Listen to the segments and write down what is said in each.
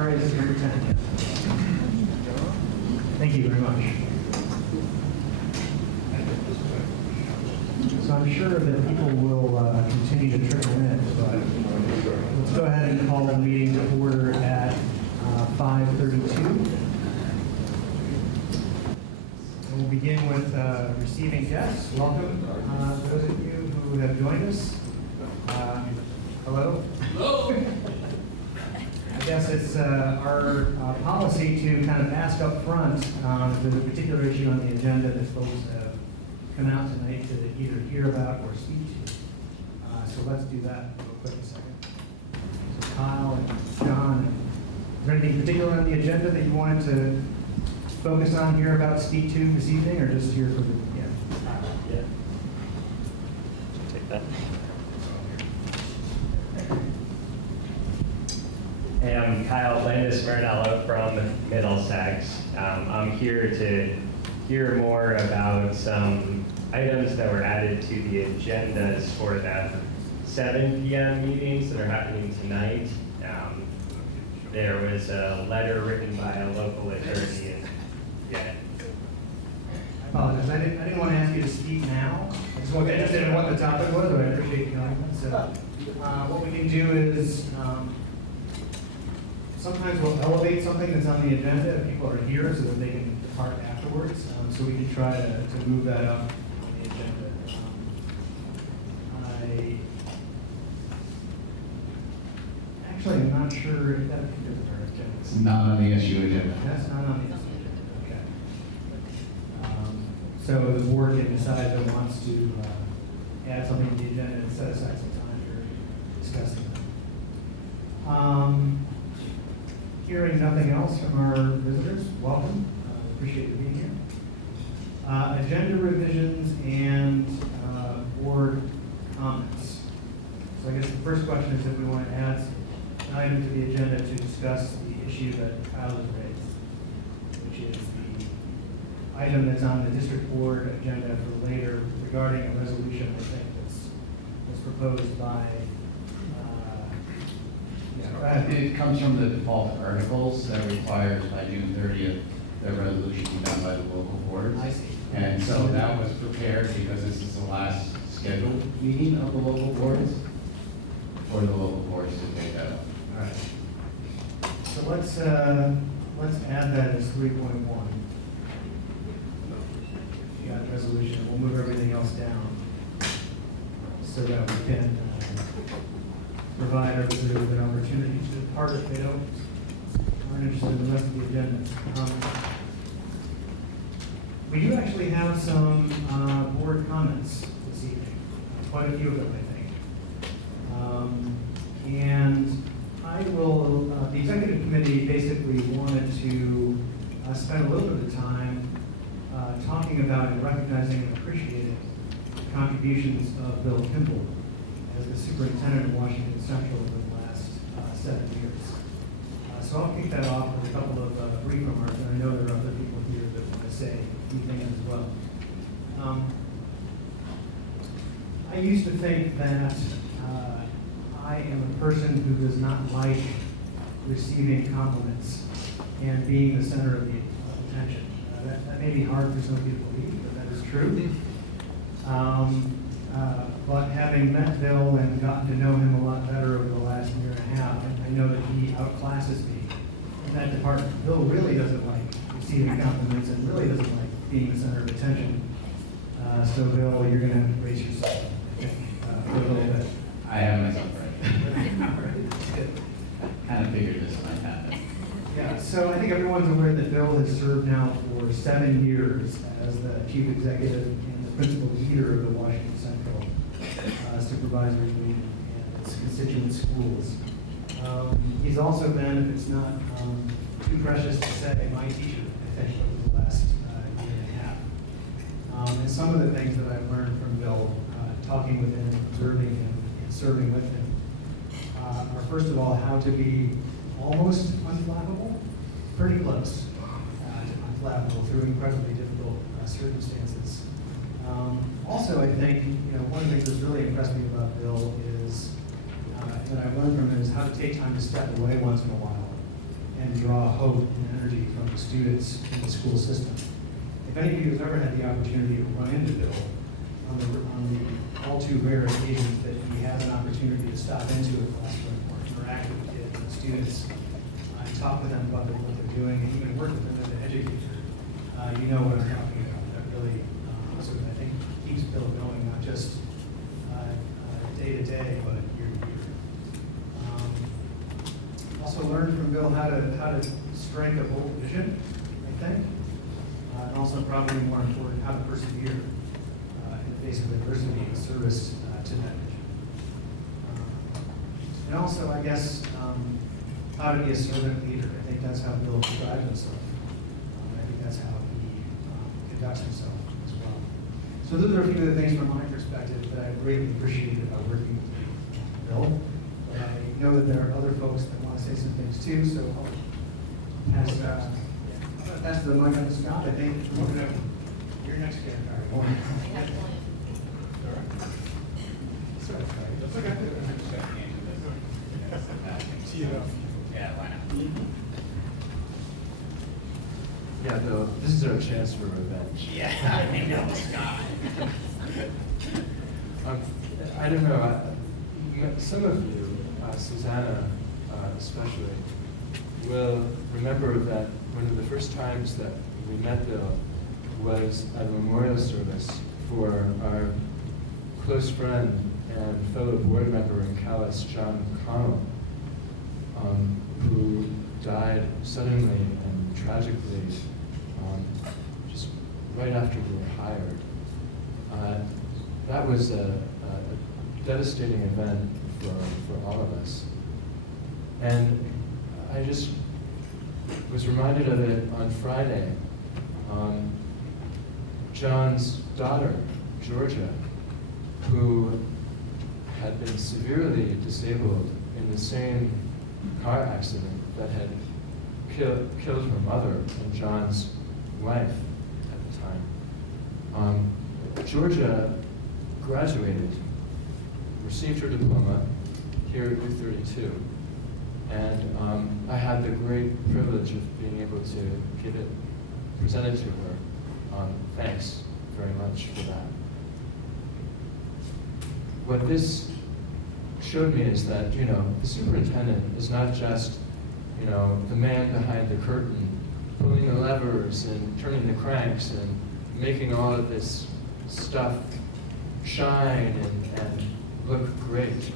sorry, this is number 10. Thank you very much. So I'm sure that people will continue to trickle in, but let's go ahead and call the meeting to order at 5:32. We'll begin with receiving guests. Welcome, those of you who have joined us. Hello. Hello. I guess it's our policy to kind of ask up front if there's a particular issue on the agenda that folks have come out tonight to either hear about or speak to. So let's do that real quick a second. So Kyle and John, is there anything particular on the agenda that you wanted to focus on, hear about, speak to this evening, or just hear from the, Yeah. Take that. Hey, I'm Kyle Landis-Marinello from Middlesex. I'm here to hear more about some items that were added to the agendas for the 7 p.m. meetings that are happening tonight. There was a letter written by a local attorney. Yeah. I apologize. I didn't want to ask you to speak now. I just didn't know what the topic was, but I appreciate you knowing that. So what we can do is sometimes we'll elevate something that's on the agenda if people are here so that they can depart afterwards. So we can try to move that up on the agenda. I'm not sure if that appears in our agenda. It's not on the SU agenda. That's not on the agenda. Okay. So the board can decide if it wants to add something to the agenda and set aside some time for discussing that. Hearing nothing else from our visitors, welcome. Appreciate you being here. Agenda revisions and board comments. So I guess the first question is if we want to add an item to the agenda to discuss the issue that Kyle has raised, which is the item that's on the district board agenda for later regarding a resolution, I think, that's proposed by, It comes from the default articles that requires by June 30th the resolution be done by the local boards. I see. And so that was prepared because this is the last scheduled meeting of the local boards for the local boards to take that up. All right. So let's add that as 3.1. You got a resolution. We'll move everything else down so that we can provide our visitors with an opportunity to depart if they aren't interested in the rest of the agenda. We do actually have some board comments this evening, quite a few of them, I think. And I will, the executive committee basically wanted to spend a little bit of time talking about and recognizing and appreciating the contributions of Bill Kimball as the superintendent of Washington Central over the last 7 years. So I'll kick that off with a couple of brief remarks, and I know there are other people here that want to say a few things as well. I used to think that I am a person who does not like receiving compliments and being the center of the attention. That may be hard for some people to believe, but that is true. But having met Bill and gotten to know him a lot better over the last year and a half, I know that he outclasses me in that department. Bill really doesn't like receiving compliments and really doesn't like being the center of attention. So Bill, you're going to have to brace yourself, I think, for a little bit. I have myself ready. All right, that's good. Kind of figured this might happen. Yeah, so I think everyone's aware that Bill has served now for 7 years as the chief executive and the principal leader of the Washington Central Supervisory Union and its constituent schools. He's also been, if it's not too precious to say, my teacher, I think, over the last year and a half. And some of the things that I've learned from Bill, talking with him, observing him, and serving with him, are first of all, how to be almost unflappable, pretty close to unflappable through incredibly difficult circumstances. Also, I think one of the things that's really impressed me about Bill is that I've learned from him is how to take time to step away once in a while and draw hope and energy from the students in the school system. If any of you has ever had the opportunity to run into Bill on the all too rare occasions that he has an opportunity to stop into a classroom or interact with kids and students, and talk with them about what they're doing, and even work with them as an educator, you know what I'm talking about. That really, sort of, I think, keeps Bill going, not just day to day, but year to year. Also learned from Bill how to strike a bold vision, I think, and also probably more important, how to persevere in the face of adversity and service to that vision. And also, I guess, how to be a servant leader. I think that's how Bill describes himself. I think that's how he conducts himself as well. So those are a few of the things from my perspective that I greatly appreciated about working with you, Bill. But I know that there are other folks that want to say some things too, so I'll pass the mic on to Scott. I think your next character. That's okay. Yeah, why not? Yeah, Bill, this is our chance for revenge. Yeah, I know, Scott. I don't know, some of you, Susanna especially, will remember that one of the first times that we met Bill was at a memorial service for our close friend and fellow board member in Calais, John Connell, who died suddenly and tragically just right after we were hired. That was a devastating event for all of us. And I just was reminded of it on Friday. John's daughter, Georgia, who had been severely disabled in the same car accident that had killed her mother and John's wife at the time. Georgia graduated, received her diploma here at U32, and I had the great privilege of being able to get it presented to her. Thanks very much for that. What this showed me is that, the superintendent is not just, the man behind the curtain, pulling the levers and turning the cranks and making all of this stuff shine and look great.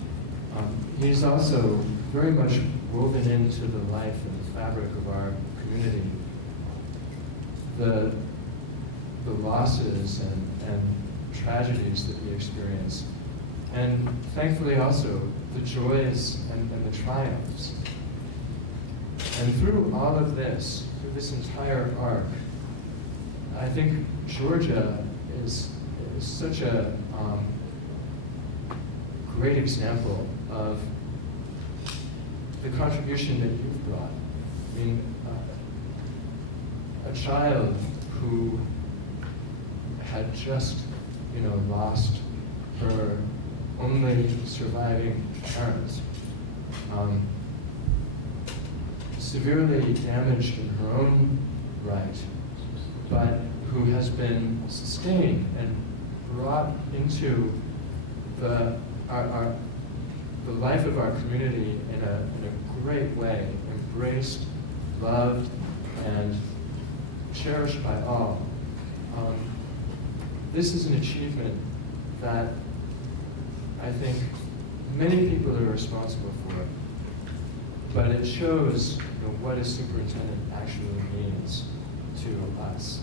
He's also very much woven into the life and the fabric of our community. The losses and tragedies that we experience, and thankfully also the joys and the triumphs. And through all of this, through this entire arc, I think Georgia is such a great example of the contribution that you've brought. I mean, a child who had just, lost her only surviving parents, severely damaged in her own right, but who has been sustained and brought into the life of our community in a great way, embraced, loved, and cherished by all. This is an achievement that I think many people are responsible for, but it shows what a superintendent actually means to us.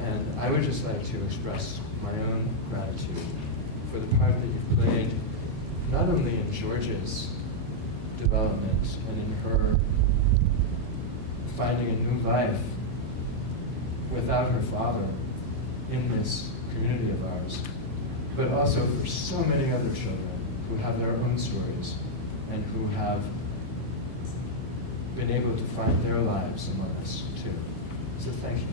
And I would just like to express my own gratitude for the part that you played, not only in Georgia's development and in her finding a new life without her father in this community of ours, but also for so many other children who have their own stories and who have been able to find their lives among us too. So thank you.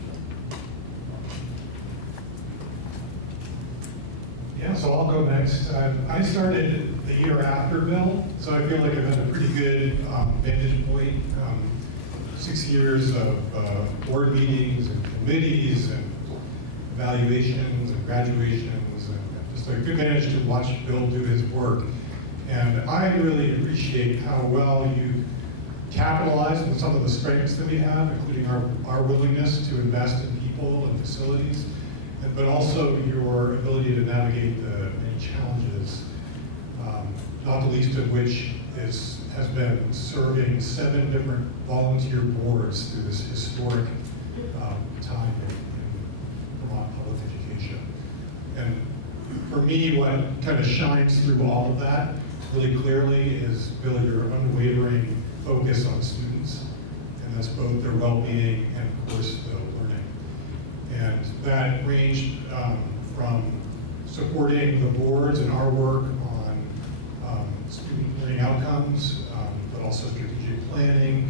Yeah, so I'll go next. I started the year after Bill, so I feel like I've had a pretty good vantage point 6 years of board meetings and committees and evaluations and graduations, and just a good manage to watch Bill do his work. And I really appreciate how well you capitalized on some of the strengths that we have, including our willingness to invest in people and facilities, but also your ability to navigate the many challenges, not the least of which has been serving 7 different volunteer boards through this historic time in Vermont public education. And for me, what kind of shines through all of that really clearly is, Bill, your unwavering focus on students, and that's both their well-being and, of course, the learning. And that ranged from supporting the boards and our work on student learning outcomes, but also strategic planning,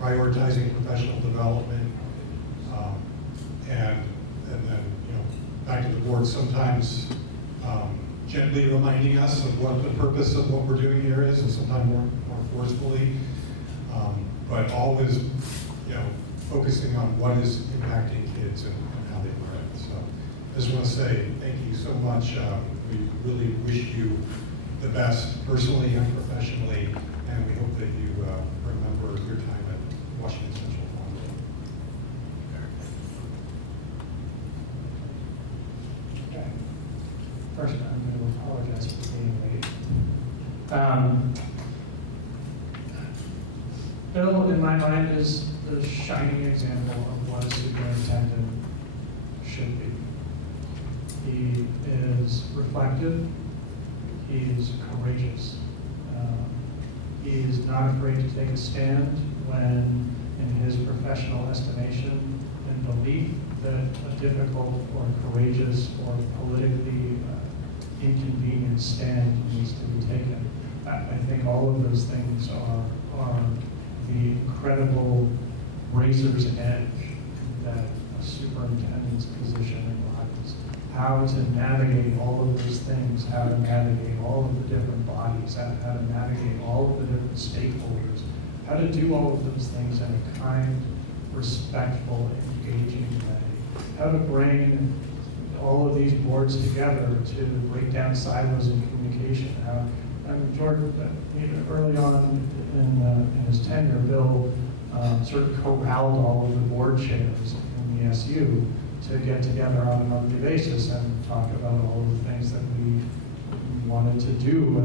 prioritizing professional development, and then, back to the board sometimes gently reminding us of what the purpose of what we're doing here is, and sometimes more forcefully, but always, focusing on what is impacting kids and how they learn. So I just want to say thank you so much. We really wish you the best personally and professionally, and we hope that you remember your time at Washington Central fondly. Okay. First, I'm going to apologize for being late. Bill, in my mind, is the shining example of what a superintendent should be. He is reflective. He is courageous. He is not afraid to take a stand when, in his professional estimation and belief, that a difficult or courageous or politically inconvenient stand needs to be taken. I think all of those things are the incredible razor's edge that a superintendent's position embodies. How to navigate all of those things, how to navigate all of the different bodies, how to navigate all of the different stakeholders, how to do all of those things in a kind, respectful, engaging way, how to bring all of these boards together to break down silos in communication. Jordan, early on in his tenure, Bill sort of corralled all of the board chairs in the SU to get together on a monthly basis and talk about all of the things that we wanted to do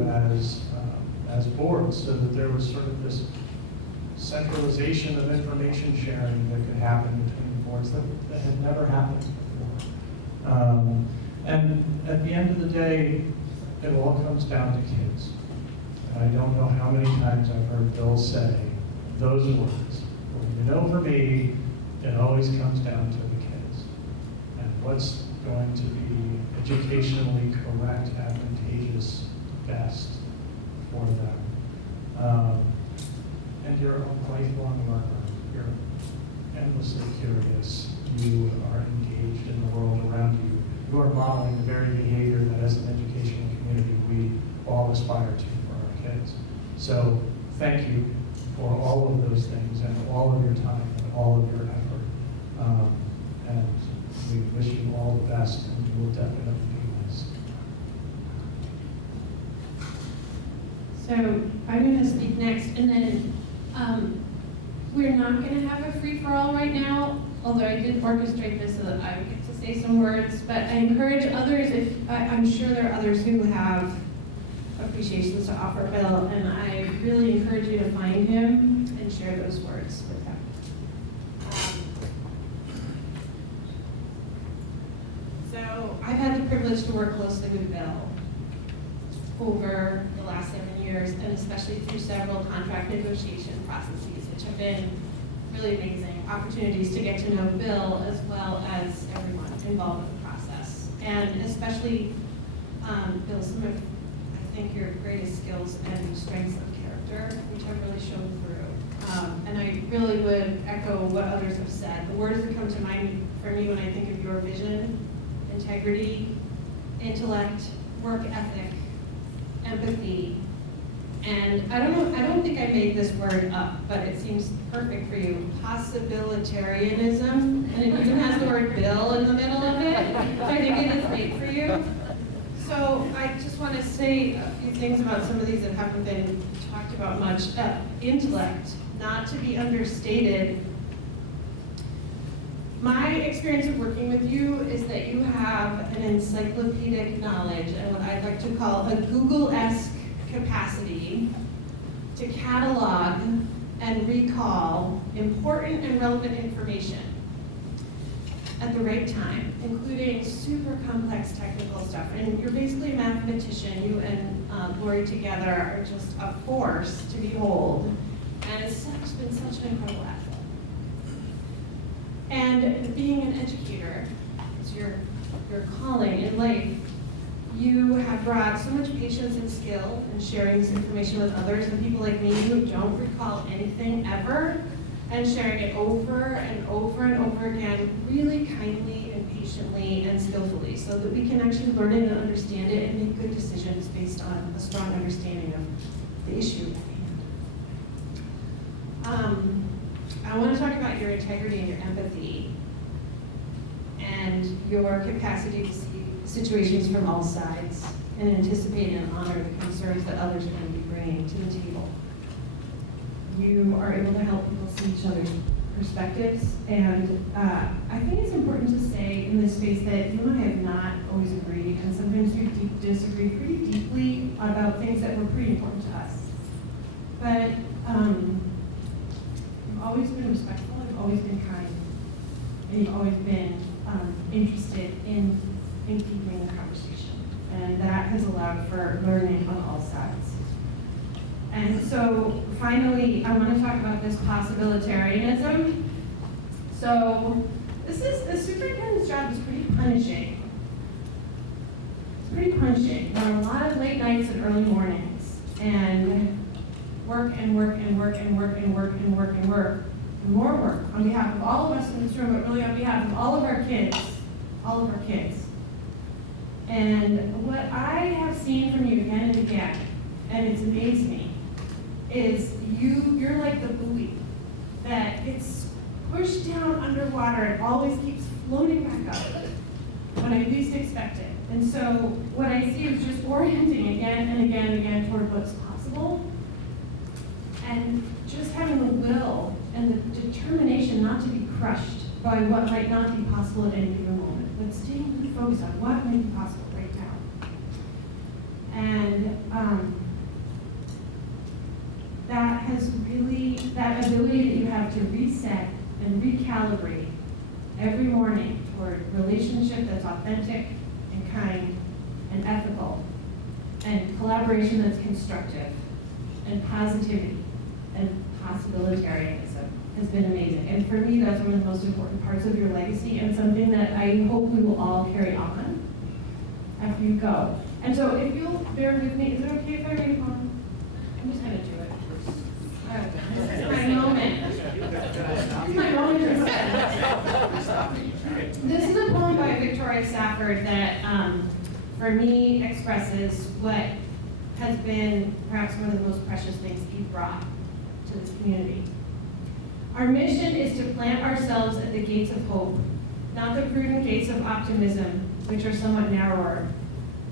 as boards, so that there was sort of this centralization of information sharing that could happen between boards that had never happened before. And at the end of the day, it all comes down to kids. And I don't know how many times I've heard Bill say those words. Well, for me, it always comes down to the kids. And what's going to be educationally correct, advantageous, best for them. And you're a lifelong learner. You're endlessly curious. You are engaged in the world around you. You are modeling the very behavior that as an educational community we all aspire to for our kids. So thank you for all of those things and all of your time and all of your effort. And we wish you all the best, and you will definitely be missed. So I'm going to speak next, and then we're not going to have a free-for-all right now, although I did orchestrate this so that I would get to say some words, but I encourage others, I'm sure there are others who have appreciations to offer Bill, and I really encourage you to find him and share those words with him. So I've had the privilege to work closely with Bill over the last 7 years, and especially through several contract negotiation processes, which have been really amazing opportunities to get to know Bill as well as everyone involved in the process. And especially, Bill, some of, I think, your greatest skills and strengths of character, which have really shown through. And I really would echo what others have said. The words that come to mind for me when I think of your vision, integrity, intellect, work ethic, empathy, and I don't think I've made this word up, but it seems perfect for you. Possibilitarianism, and it even has the word bill in the middle of it. So I think it is made for you. So I just want to say a few things about some of these that haven't been talked about much. Intellect, not to be understated. My experience of working with you is that you have an encyclopedic knowledge and what I'd like to call a Google-esque capacity to catalog and recall important and relevant information at the right time, including super complex technical stuff. And you're basically a mathematician. You and Lori together are just a force to behold. And it's been such an incredible asset. And being an educator is your calling in life. You have brought so much patience and skill in sharing this information with others and people like me who don't recall anything ever, and sharing it over and over and over again, really kindly and patiently and skillfully, so that we can actually learn it and understand it and make good decisions based on a strong understanding of the issue at hand. I want to talk about your integrity and your empathy and your capacity to see situations from all sides and anticipate and honor the concerns that others are going to be bringing to the table. You are able to help people see each other's perspectives, and I think it's important to say in this space that you and I have not always agreed, and sometimes we disagree pretty deeply about things that were pretty important to us. But you've always been respectful, you've always been kind, and you've always been interested in keeping the conversation. And that has allowed for learning on all sides. And so finally, I want to talk about this possibilitarianism. So the superintendent's job is pretty punishing. It's pretty punishing. There are a lot of late nights and early mornings, and work and work and work and work and work and work and work, and more work on behalf of all of us in this room, but really on behalf of all of our kids, all of our kids. And what I have seen from you again and again, and it's amazed me, is you're like the buoy that gets pushed down underwater and always keeps floating back up when I least expect it. And so what I see is just orienting again and again and again toward what's possible, and just having the will and the determination not to be crushed by what might not be possible at any given moment, but staying really focused on what might be possible right now. And that ability that you have to reset and recalibrate every morning toward relationship that's authentic and kind and ethical, and collaboration that's constructive, and positivity and possibilitarianism has been amazing. And for me, that's one of the most important parts of your legacy, and something that I hope we will all carry on after you go. And so if you'll bear with me, is it okay if I read a poem? I'm just going to do it. This is my moment. This is my moment. This is a poem by Victoria Safford that, for me, expresses what has been perhaps one of the most precious things you've brought to this community. Our mission is to plant ourselves at the gates of hope, not the prudent gates of optimism, which are somewhat narrower,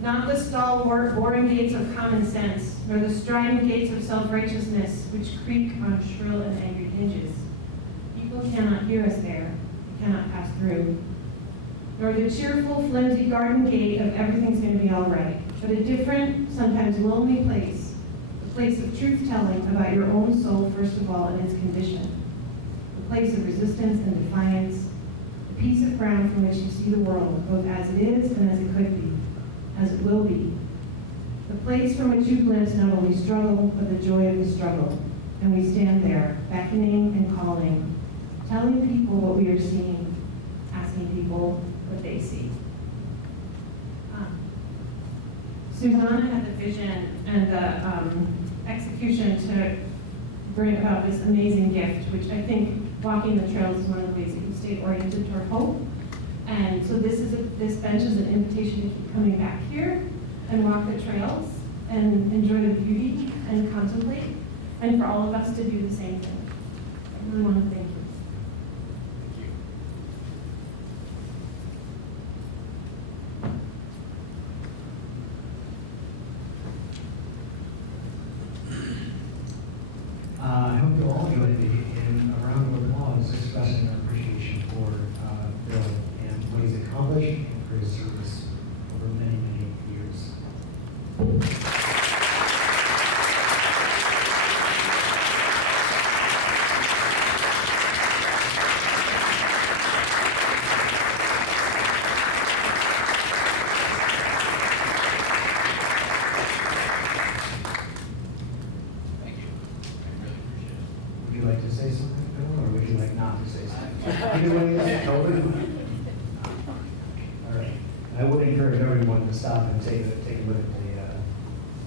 not the stalwart, boring gates of common sense, nor the strident gates of self-righteousness, which creak on shrill and angry hinges. People cannot hear us there, cannot pass through. Nor the cheerful, flimsy garden gate of everything's going to be all right, but a different, sometimes lonely place, a place of truth-telling about your own soul, first of all, and its condition, a place of resistance and defiance, a piece of ground from which you see the world, both as it is and as it could be, as it will be. The place from which you glimpse not only struggle, but the joy of the struggle. And we stand there, beckoning and calling, telling people what we are seeing, asking people what they see. Susanna had the vision and the execution to bring about this amazing gift, which I think walking the trails is one of the ways that you stay oriented toward hope. And so this bench is an invitation to keep coming back here and walk the trails and enjoy the beauty and contemplate. and for all of us to do the same thing. I really want to thank you. I hope you all join me in a round of applause expressing our appreciation for Bill and what he's accomplished and for his service over many, many years. Thank you. I really appreciate it. Would you like to say something, Bill, or would you like not to say something? Either way, it's totally. All right. I would encourage everyone to stop and take a look at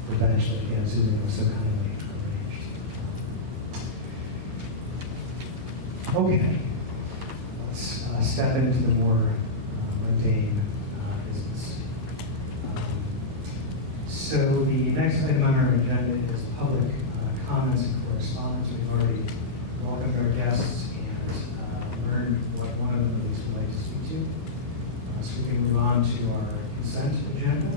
the bench that again Susan was so kindly arranged. Okay. Let's step into the more mundane business. So the next item on our agenda is public comments and correspondence. We've already welcomed our guests and learned what one of them at least would like to speak to. So we can move on to our consent agenda.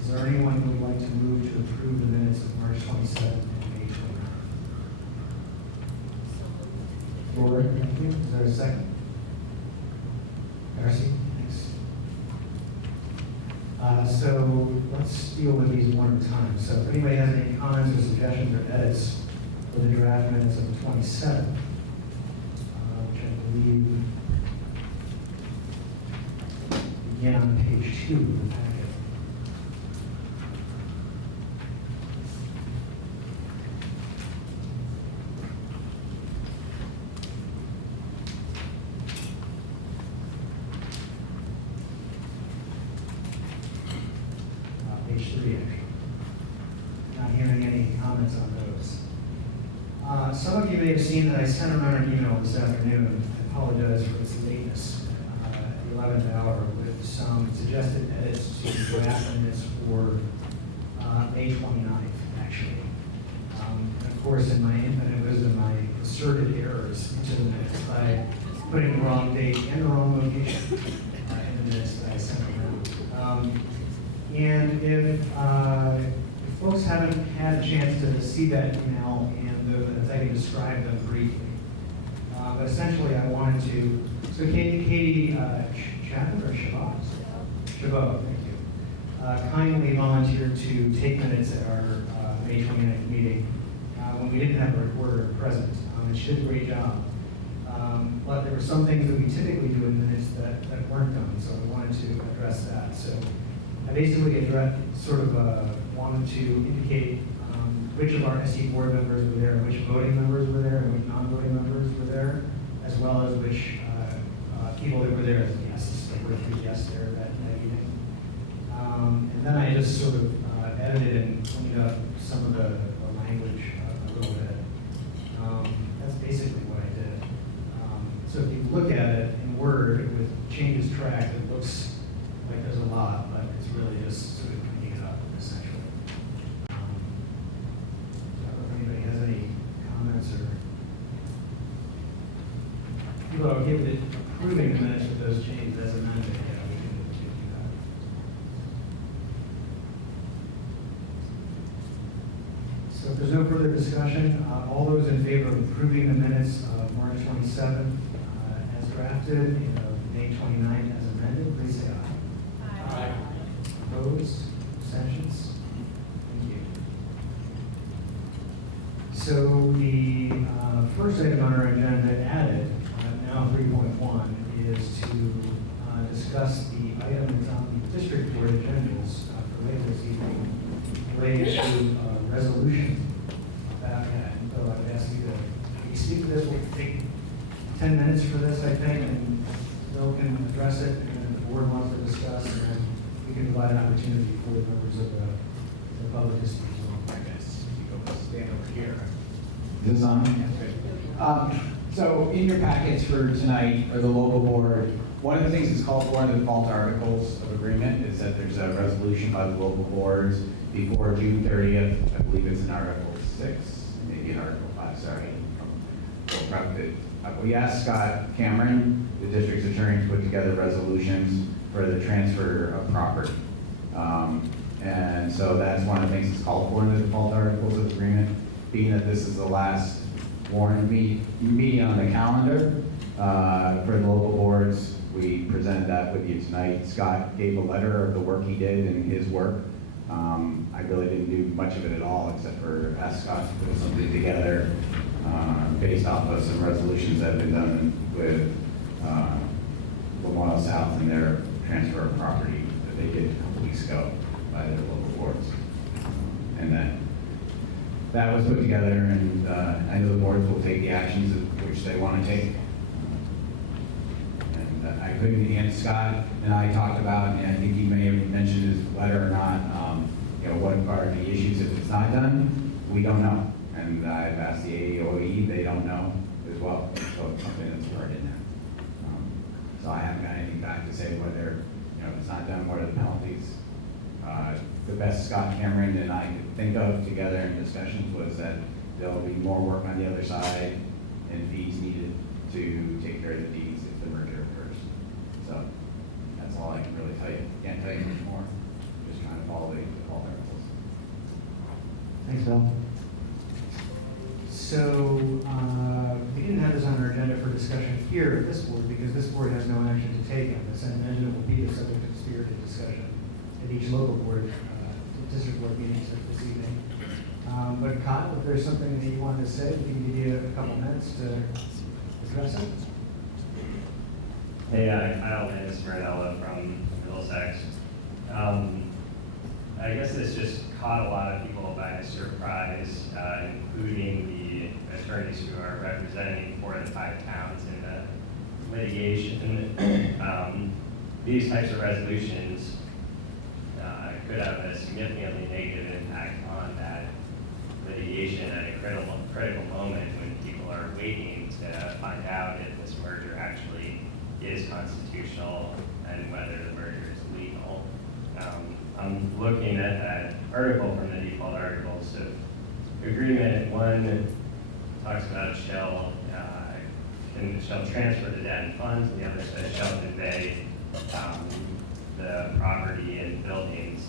Is there anyone who would like to move to approve the minutes of March 27th and May 29th? Laura, thank you. Is there a second? Darcy, thanks. So let's deal with these one at a time. So if anybody has any comments or suggestions or edits for the draft minutes of the 27th, which I believe begin on page 2 of the packet. Page 3, actually. Not hearing any comments on those. Some of you may have seen that I sent around an email this afternoon. I apologize for its lateness at the 11th hour with some suggested edits to draft minutes for May 29th, actually. And of course, in my infinite wisdom, I inserted errors into the minutes by putting the wrong date and the wrong location in the minutes that I sent around. And if folks haven't had a chance to see that email, and I can describe them briefly. But essentially, I wanted to, so Katie Chapman or Chabot? Chabot, thank you. Kindly volunteered to take minutes at our May 29th meeting when we didn't have a recorder present. And she did a great job. But there were some things that we typically do in minutes that weren't done, so I wanted to address that. So I basically wanted to indicate which of our SE board members were there, which voting members were there, and which non-voting members were there, as well as which people that were there as guests. There were 3 guests there that evening. And then I just sort of edited and cleaned up some of the language a little bit. That's basically what I did. So if you look at it in Word with changes tracked, it looks like there's a lot, but it's really just sort of cleaning it up, essentially. I don't know if anybody has any comments or people are okay with it approving the minutes with those changes as amended. Yeah, we can do that. So if there's no further discussion, all those in favor of approving the minutes of March 27th as drafted and of May 29th as amended, please say aye. Aye. Opposed? Abstentions? Thank you. So the first item on our agenda added, now 3.1, is to discuss the item that's on the district board agendas for later this evening related to resolution about that. And Bill, I'd ask you to speak to this. We'll take 10 minutes for this, I think, and Bill can address it, and if the board wants to discuss, and then we can provide an opportunity for the members of the public to speak. Stand over here. Is this on? So in your packets for tonight, or the local board, one of the things that's called for in the default articles of agreement is that there's a resolution by the local boards before June 30th, I believe it's in Article 6, maybe in Article 5, sorry. We asked Scott Cameron, the district's attorney, to put together resolutions for the transfer of property. And so that's one of the things that's called for in the default articles of agreement, being that this is the last warrant meeting on the calendar for the local boards. We presented that with you tonight. Scott gave a letter of the work he did and his work. I really didn't do much of it at all, except for ask Scott to put something together based off of some resolutions that have been done with Lamoille South and their transfer of property that they did a couple weeks ago by their local boards. And that was put together, and I know the boards will take the actions of which they want to take. And I couldn't, and Scott and I talked about, and I think he may have mentioned his letter or not, what are the issues if it's not done? We don't know. And I've asked the AOE, they don't know as well. So it's something that's already in there. So I haven't got anything back to say whether, if it's not done, what are the penalties? The best Scott Cameron and I could think of together in discussions was that there'll be more work on the other side and fees needed to take care of the deeds if the merger occurs. So that's all I can really tell you. Can't tell you much more. Just trying to follow the default articles. Thanks, Bill. So, we didn't have this on our agenda for discussion here at this board because this board has no action to take on this, and then it will be the subject of spirited discussion at each local board, district board meetings this evening. But Kyle, if there's something that you wanted to say, we can give you a couple minutes to discuss it. Hey, Kyle Landis-Marinella from Middlesex. I guess this just caught a lot of people by surprise, including the attorneys who are representing 4 of the 5 towns in the litigation. These types of resolutions could have a significantly negative impact on that litigation at a critical moment when people are waiting to find out if this merger actually is constitutional and whether the merger is legal. I'm looking at that article from the default articles of agreement. One talks about shall transfer the debt and funds, and the other says shall convey the property and buildings.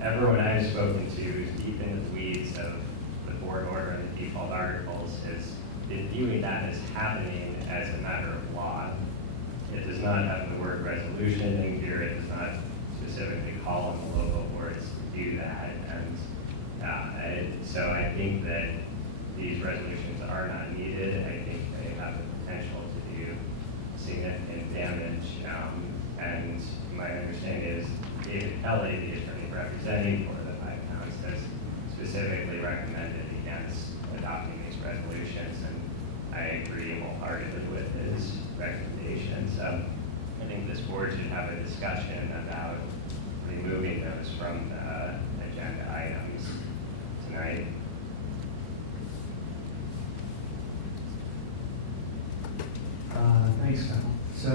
Everyone I've spoken to who's deep into the weeds of the board order and the default articles has been viewing that as happening as a matter of law. It does not have the word resolution in here. It does not specifically call on the local boards to do that. And so I think that these resolutions are not needed. I think they have the potential to do significant damage. And my understanding is David Kelly, the attorney representing 4 of the 5 towns, has specifically recommended against adopting these resolutions, and I agree wholeheartedly with his recommendations. I think this board should have a discussion about removing those from the agenda items tonight. Thanks, Kyle. So,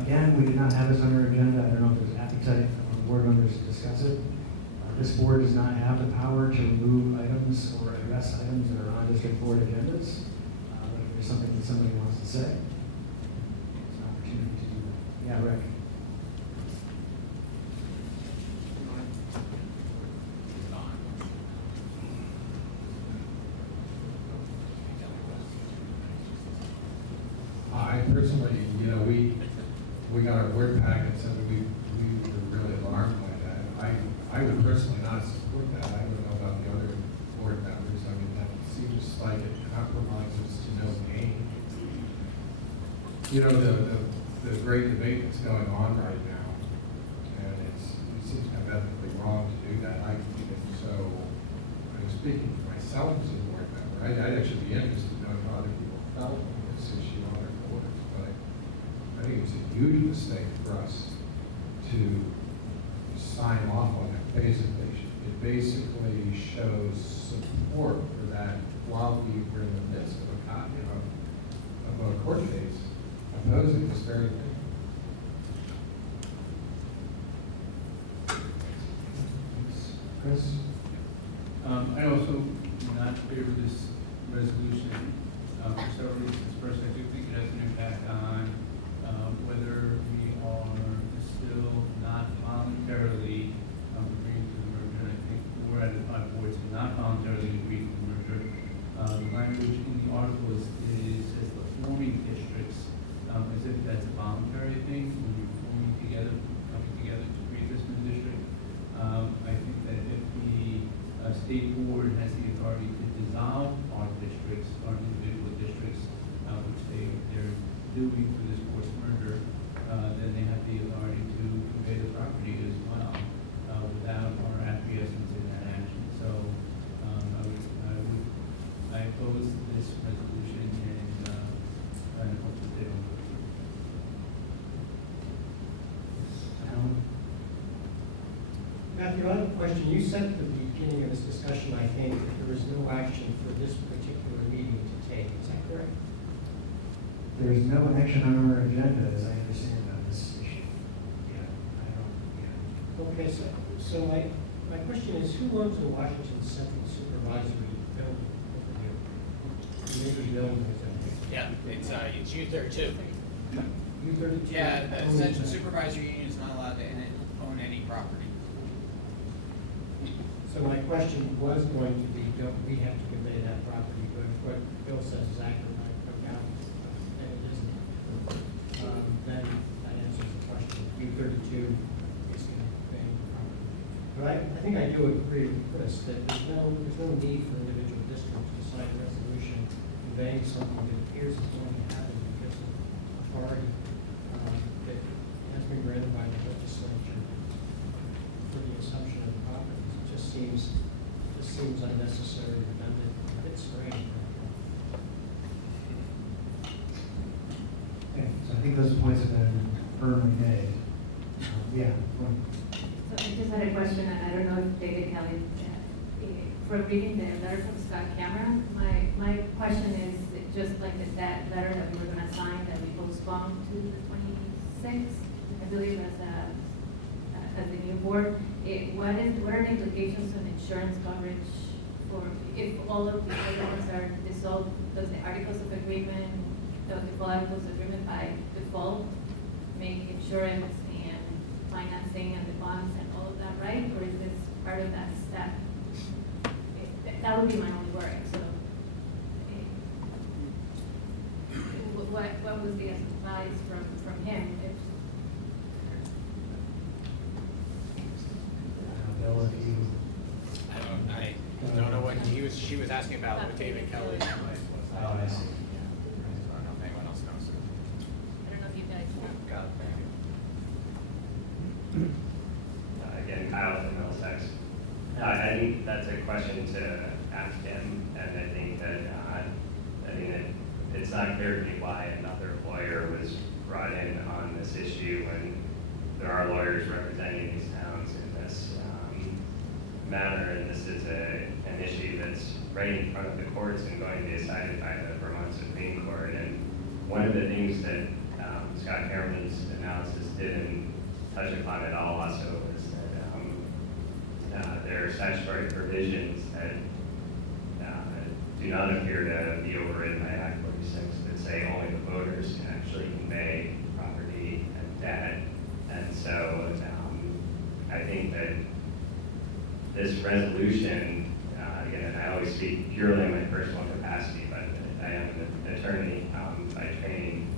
again, we did not have this on our agenda. I don't know if there's appetite from board members to discuss it. This board does not have the power to remove items or address items that are on district board agendas. But if there's something that somebody wants to say, it's an opportunity to do that. Yeah, Rick. I personally, we got our word packets and we were really alarmed by that. I would personally not support that. I don't know about the other board members. I mean, that seems like it compromises to no gain. The great debate that's going on right now, and it seems kind of ethically wrong to do that. I think so. I'm speaking for myself as a board member. I'd actually be interested in knowing how other people felt on this issue on their boards, but I think it's a huge mistake for us to sign off on it. It basically shows support for that while we were in the midst of a court case opposing this very thing. Chris? I also suing for this forced merger, then they have the authority to convey the property as well, without our acquiescence in that action. So, I oppose this resolution and hope that they don't. Alan? Matthew, I have a question. You said at the beginning of this discussion, I think, that there was no action for this particular meeting to take. Is that correct? There's no action on our agenda, as I understand, on this issue. Yeah, I don't, yeah. Okay, so my question is, who owns the Washington Central Supervisory building over here? Maybe building is in Yeah, it's U32. U32? Yeah, the Central Supervisory Union is not allowed to own any property. So my question was going to be, don't we have to convey that property? But if what Bill says is accurate, I took out, and it isn't. Then that answers the question. U32 is going to convey the property. But I think I do agree with Chris that there's no need for individual districts to sign a resolution conveying something that appears is going to happen because of authority that has been granted by the legislature for the assumption of the properties. It just seems unnecessary, redundant, a bit strange. Okay, so I think those points have been firmly made. Yeah, go on. So I just had a question, and I don't know if David Kelly, for reading the letter from Scott Cameron, my question is just like that letter that we were going to sign that we postponed to the 26th, I believe as the new board. What are the implications on insurance coverage for if all of the items are dissolved? Does the articles of agreement, the full articles of agreement by default make insurance and financing and the bonds and all of that right, or is this part of that step? That would be my only worry. So, what was the advice from him? Bill, if you, I don't know what she was asking about what David Kelly's advice was. oh, I see. I don't know if anyone else knows. I don't know if you guys know. Got it, thank you. Again, Kyle from Middlesex. I think that's a question to ask him, and I think that, it's not clear to me why another lawyer was brought in on this issue when there are lawyers representing these towns in this matter, and this is an issue that's right in front of the courts and going to be decided by the Vermont Supreme Court. And one of the things that Scott Cameron's analysis didn't touch upon at all also was that there are statutory provisions that do not appear to be overridden by Act 46 that say only the voters can actually convey property and debt. And so I think that this resolution, again, and I always speak purely in my personal capacity, but I am an attorney by training,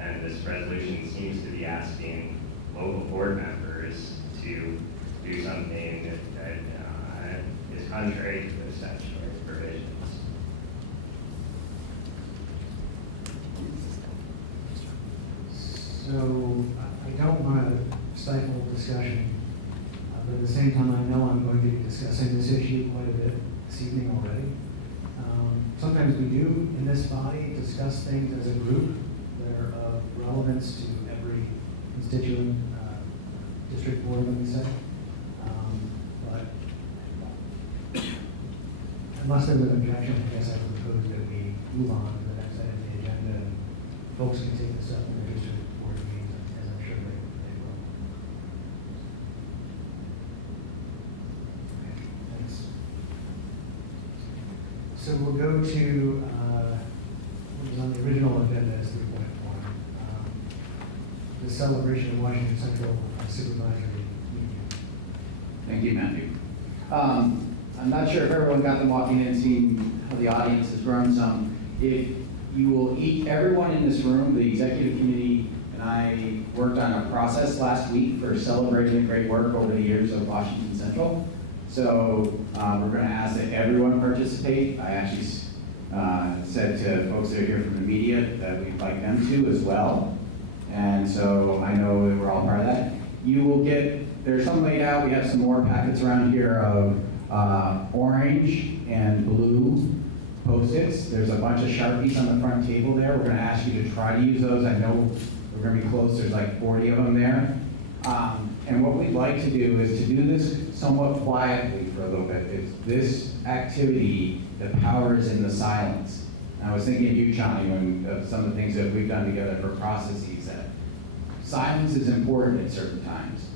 and this resolution seems to be asking local board members to do something that is contrary to the statutory provisions. So I don't want to stifle discussion, but at the same time, I know I'm going to be discussing this issue quite a bit this evening already. Sometimes we do in this body discuss things as a group that are of relevance to every constituent district board, let me say. But unless there's an objection, I guess I would propose that we move on to the next item on the agenda, and folks can take this up in their district board meetings, as I'm sure they will. Okay, thanks. So we'll go to what was on the original agenda as 3.1, the celebration of Washington Central Supervisory Union. Thank you, Matthew. I'm not sure if everyone got them walking in and seeing how the audience has grown some. If you will everyone in this room, the executive committee and I worked on a process last week for celebrating the great work over the years of Washington Central. So we're going to ask that everyone participate. I actually said to folks that are here from the media that we'd like them to as well. And so I know that we're all part of that. You will get, there's some laid out, we have some more packets around here of orange and blue Post-its. There's a bunch of Sharpies on the front table there. We're gonna ask you to try to use those. I know we're gonna be close, there's like 40 of them there. And what we'd like to do is to do this somewhat quietly for a little bit. It's this activity, the power is in the silence. And I was thinking of you, Johnny, when some of the things that we've done together for processes, that silence is important at certain times.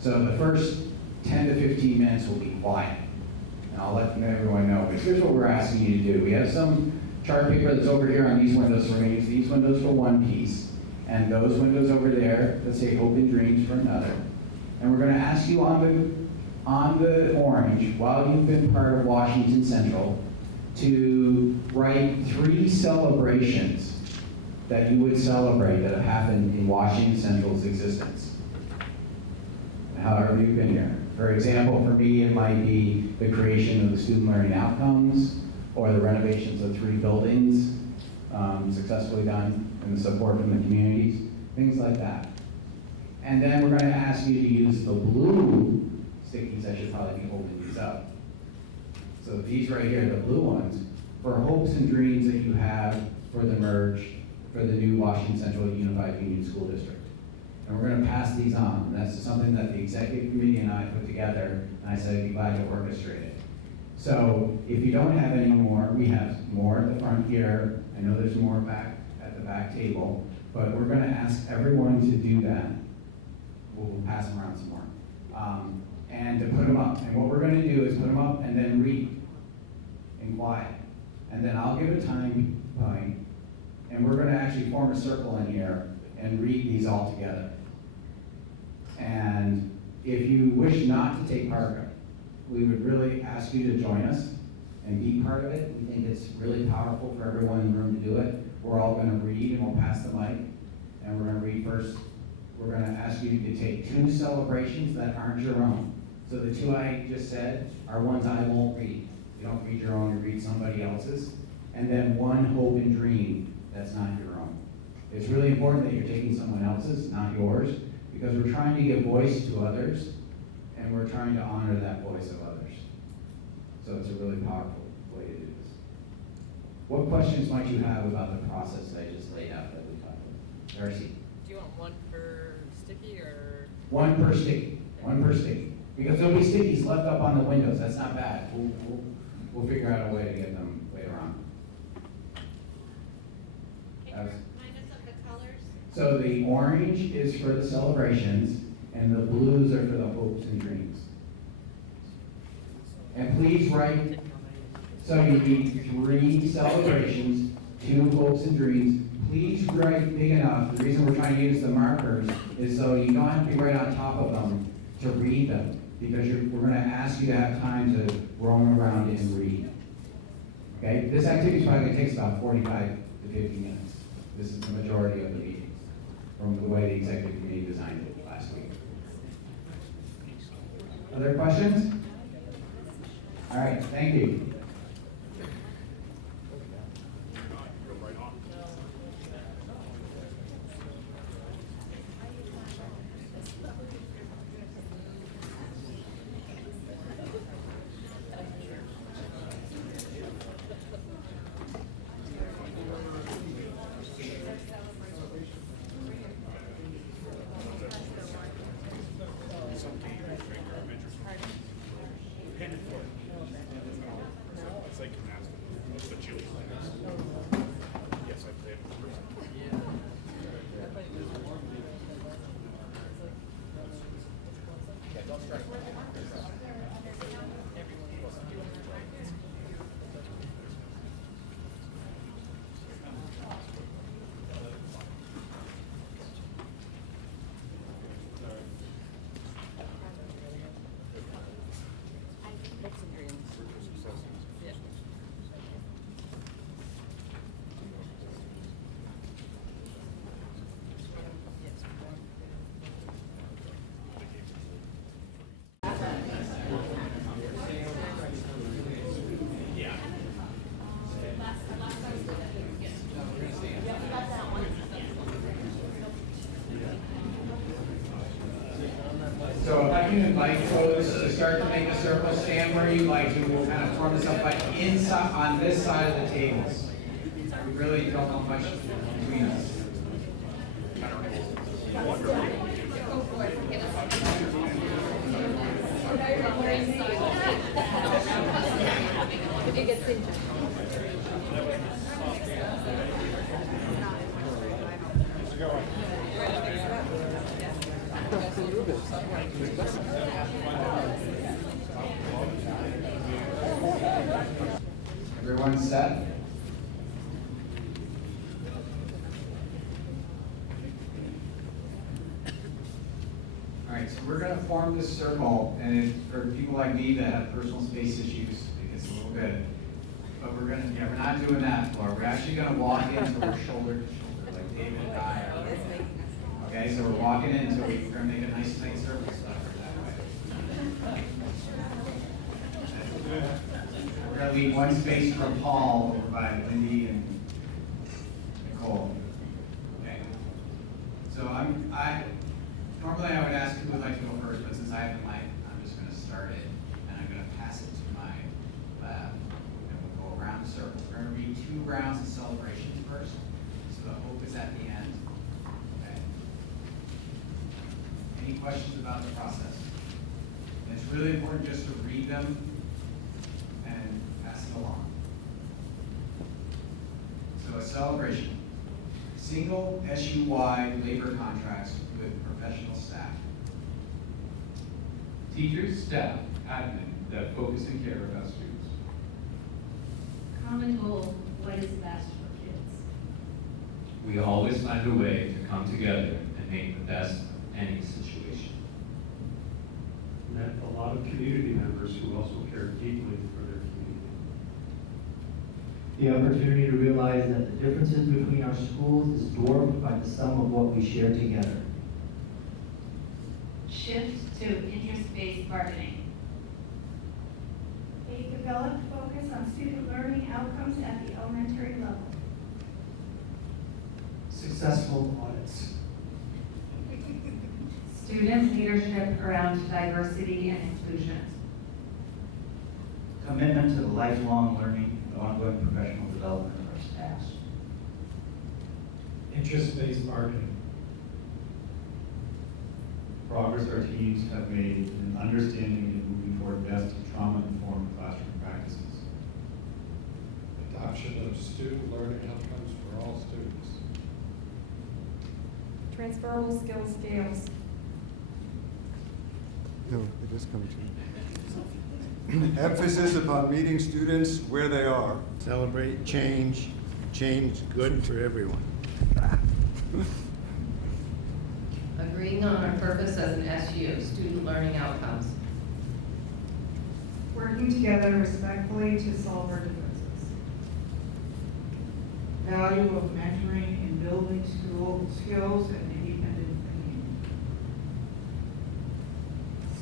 So the first 10 to 15 minutes will be quiet. And I'll let everyone know, but here's what we're asking you to do. We have some chart paper that's over here on these windows, so we're gonna use these windows for one piece, and those windows over there that say hope and dreams for another. And we're gonna ask you on the orange, while you've been part of Washington Central, to write 3 celebrations that you would celebrate that have happened in Washington Central's existence. However you've been here. For example, for me, it might be the creation of the student learning outcomes, or the renovations of 3 buildings successfully done, and the support from the communities, things like that. And then we're going to ask you to use the blue stickies. I should probably be holding these up. So these right here, the blue ones, for hopes and dreams that you have for the merge, for the new Washington Central Unified Union School District. And we're going to pass these on. And that's something that the executive committee and I put together, and I said I'd be glad to orchestrate it. So if you don't have any more, we have more at the front here. I know there's more back at the back table, but we're going to ask everyone to do that. We'll pass them around some more. And to put them up. And what we're going to do is put them up and then read in quiet. And then I'll give a time point, and we're going to actually form a circle in here and read these all together. And if you wish not to take part of it, we would really ask you to join us and be part of it. We think it's really powerful for everyone in the room to do it. We're all going to read, and we'll pass the mic. And we're going to read first. We're going to ask you to take 2 celebrations that aren't your own. So the 2 I just said are ones I won't read. You don't read your own, you read somebody else's. And then 1 hope and dream that's not your own. It's really important that you're taking someone else's, not yours, because we're trying to give voice to others, and we're trying to honor that voice of others. So it's a really powerful way to do this. What questions might you have about the process that I just laid out that we talked about? Darcy? Do you want 1 per sticky or? 1 per sticky. 1 per sticky. Because there'll be stickies left up on the windows. That's not bad. We'll figure out a way to get them later on. Can you remind us of the colors? So the orange is for the celebrations, and the blues are for the hopes and dreams. And please write, so you need 3 celebrations, 2 hopes and dreams. Please write big enough. The reason we're trying to use the markers is so you don't have to be right on top of them to read them, because we're going to ask you to have time to roam around and read. Okay? This activity probably takes about 45 to 50 minutes. This is the majority of the meetings, from the way the executive committee designed it last week. Other questions? All right, thank you. to invite folks to start to make a circle, stand where you like to, we'll kind of form this up, but inside, on this side of the tables. We really don't know much between us. If you get seen. Everyone set? All right, so we're gonna form this circle, and it's for people like me that have personal space issues, it gets a little bit. But we're not doing that, Laura. We're actually gonna walk in so we're shoulder to shoulder, like David and I are. Okay, so we're walking in, so we're gonna make a nice tight circle stuff that way. We're gonna leave one space for Paul over by Lindy and Nicole. Okay. So normally I would ask who would like to go first, but since I have the mic, I'm just gonna start it, and I'm gonna pass it to my lab. And we'll go around the circle. We're gonna read 2 rounds of celebrations first, so the hope is at the end. Okay. Any questions about the process? And it's really important just to read them and pass it along. So a celebration. Single SU-wide labor contracts with professional staff. Teachers, staff, admin that focus and care about students. Common goal, what is best for kids? We always find a way to come together and make the best of any situation. Met a lot of community members who also care deeply for their community. The opportunity to realize that the differences between our schools is dwarfed by the sum of what we share together. Shift to interest-based bargaining. A developed focus on student learning outcomes at the elementary level. Successful audits. Student leadership around diversity and inclusion. Commitment to the lifelong learning and ongoing professional development of our staff. Interest-based bargaining. Progress our teams have made in understanding and moving toward best trauma-informed classroom practices. Adoption of student learning outcomes for all students. Transferable skills scales. No, it is coming to emphasis upon meeting students where they are. Celebrate change, good for everyone. Agreeing on our purpose as an SU, student learning outcomes. Working together respectfully to solve our differences. Value of mentoring and building school skills and independent thinking.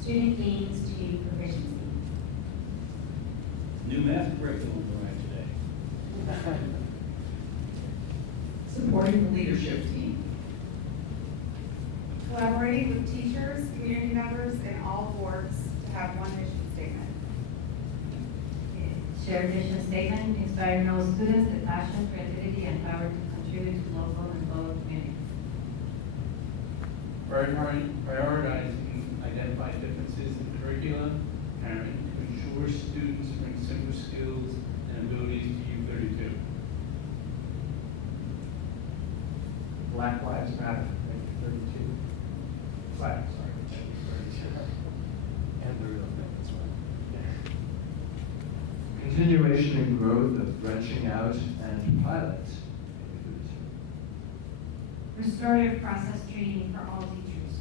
Student gains to proficiency. New math curriculum right today. Supporting the leadership team. Collaborating with teachers, community members, and all boards to have one mission statement. Shared mission statement, inspiring all students with passion, creativity, and power to contribute to local and global communities. Prioritizing identified differences in curriculum and to ensure students bring similar skills and abilities to U32. Black Lives Matter, 32. Flag, sorry. 32. And the real thing, that's right. Continuation and growth of branching out and pilot. Restorative process training for all teachers.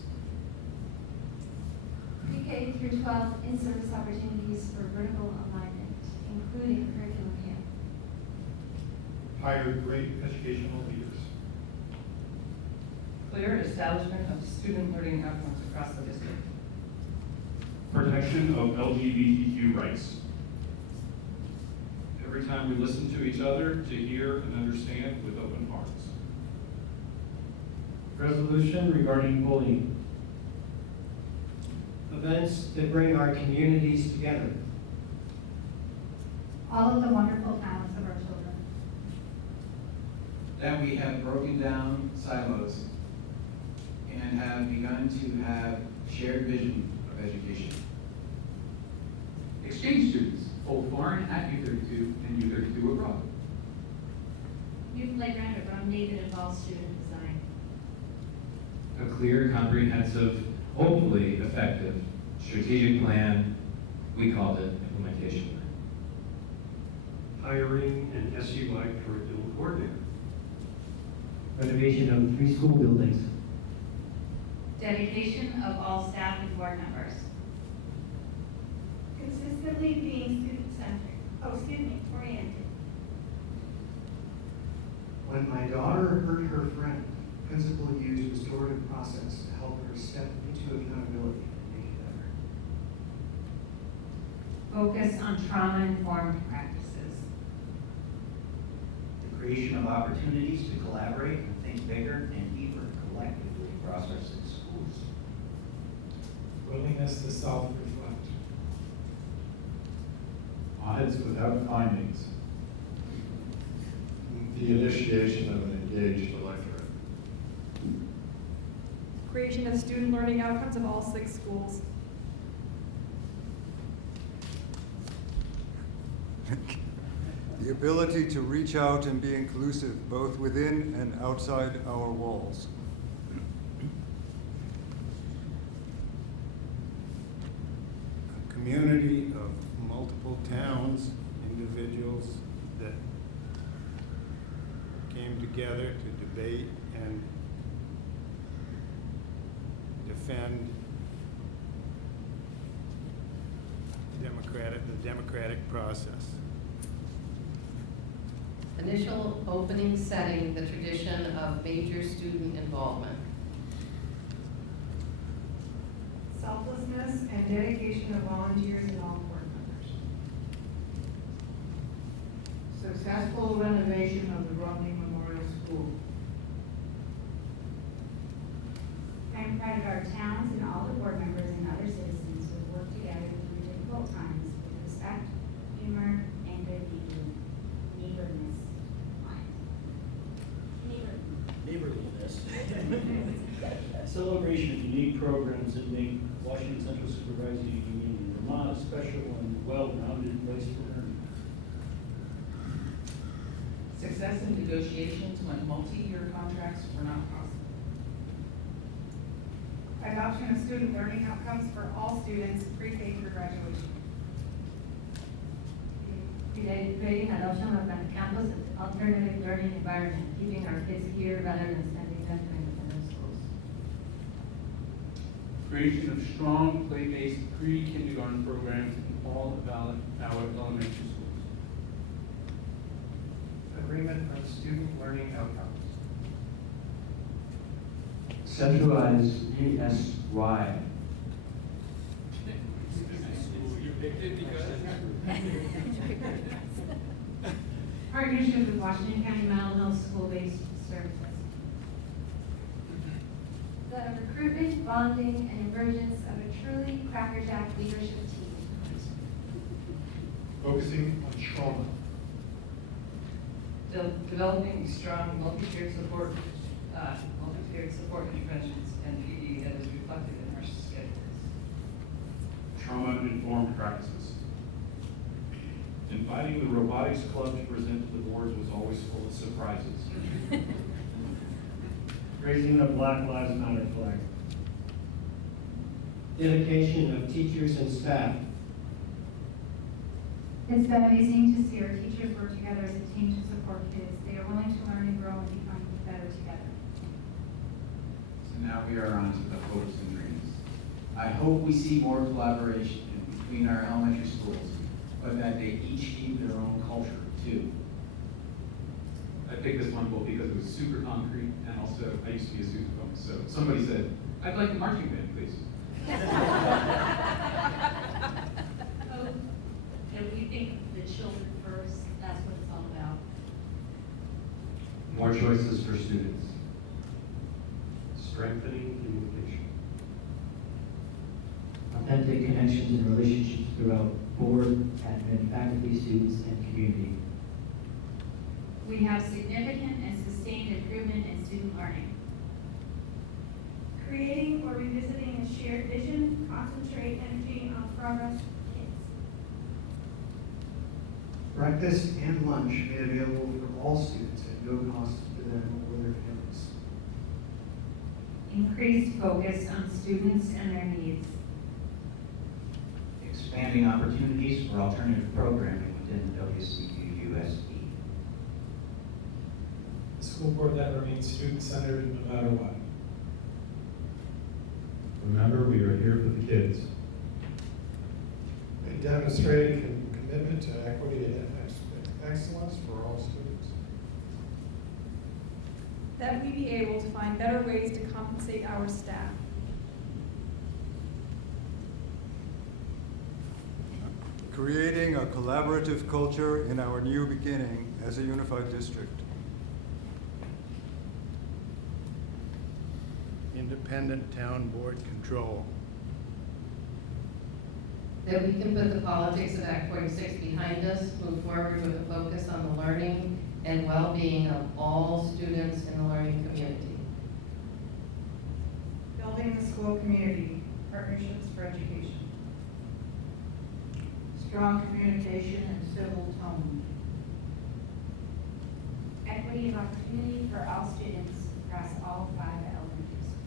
Pre-K through 12 in-service opportunities for vertical alignment, including curriculum camp. Hire great educational leaders. Clear establishment of student learning outcomes across the district. Protection of LGBTQ rights. Every time we listen to each other, to hear and understand with open hearts. Resolution regarding bullying. The events that bring our communities together. All of the wonderful talents of our children. That we have broken down silos and have begun to have shared vision of education. Exchange students, both foreign at U32 and U32 abroad. New playground at Romney that involves student design. A clear, comprehensive, hopefully effective strategic plan. We called it implementation plan. Hiring an SU-like curriculum coordinator. Renovation of 3 school buildings. Dedication of all staff and board members. Consistently being oriented. When my daughter hurt her friend, principal used restorative process to help her step into accountability and make it better. Focus on trauma-informed practices. The creation of opportunities to collaborate and think bigger and deeper collectively across our 6 schools. Willingness to self-reflect. Audits without findings. The initiation of an engaged electorate. Creation of student learning outcomes of all 6 schools. The ability to reach out and be inclusive, both within and outside our walls. A community of multiple towns, individuals that came together to debate and defend the democratic process. Initial opening setting the tradition of major student involvement. Selflessness and dedication of volunteers and all board members. Successful renovation of the Romney Memorial School. I'm proud of our towns and all the board members and other citizens who have worked together through difficult times with respect, humor, and good neighborliness. Neighborliness. Celebration of unique programs that make Washington Central Supervisory Union in Vermont a special and well-rounded place for learning. Success in negotiations when multi-year contracts were not possible. Adoption of student learning outcomes for all students pre-K through graduation. Creating adoption of a campus alternative learning environment, keeping our kids here rather than sending them to independent schools. Creation of strong play-based pre-kindergarten programs in all of our elementary schools. Agreement on student learning outcomes. Centralized ESY. Partnership with Washington County Mental Health School-Based Services. The recruitment, bonding, and emergence of a truly crackerjack leadership team. Focusing on trauma. Developing strong multi-tiered support interventions and PD that is reflected in our schedules. Trauma-informed practices. Inviting the robotics club to present to the boards was always full of surprises. Raising a Black Lives Matter flag. Dedication of teachers and staff. It's been amazing to see our teachers work together as a team to support kids. They are willing to learn and grow and become better together. So now we are on to the hopes and dreams. I hope we see more collaboration between our elementary schools, but that they each keep their own culture too. I picked this one both because it was super concrete and also I used to be a sousaphone. So somebody said, I'd like the marching band, please. And we think the children first, that's what it's all about. More choices for students. Strengthening communication. authentic connections and relationships throughout board, admin, faculty, students, and community. We have significant and sustained improvement in student learning. Creating or revisiting a shared vision, concentrate energy on progress for kids. Breakfast and lunch made available for all students at no cost to them or their families. Increased focus on students and their needs. Expanding opportunities for alternative programming within the WCU-USD. A school board that remains student-centered no matter what. Remember, we are here for the kids. A demonstrated commitment to equity and excellence for all students. That we be able to find better ways to compensate our staff. Creating a collaborative culture in our new beginning as a unified district. Independent town board control. That we can put the politics of Act 46 behind us, move forward with a focus on the learning and well-being of all students in the learning community. Building the school community, partnerships for education. Strong communication and civil tone. Equity of opportunity for all students across all 5 elementary schools.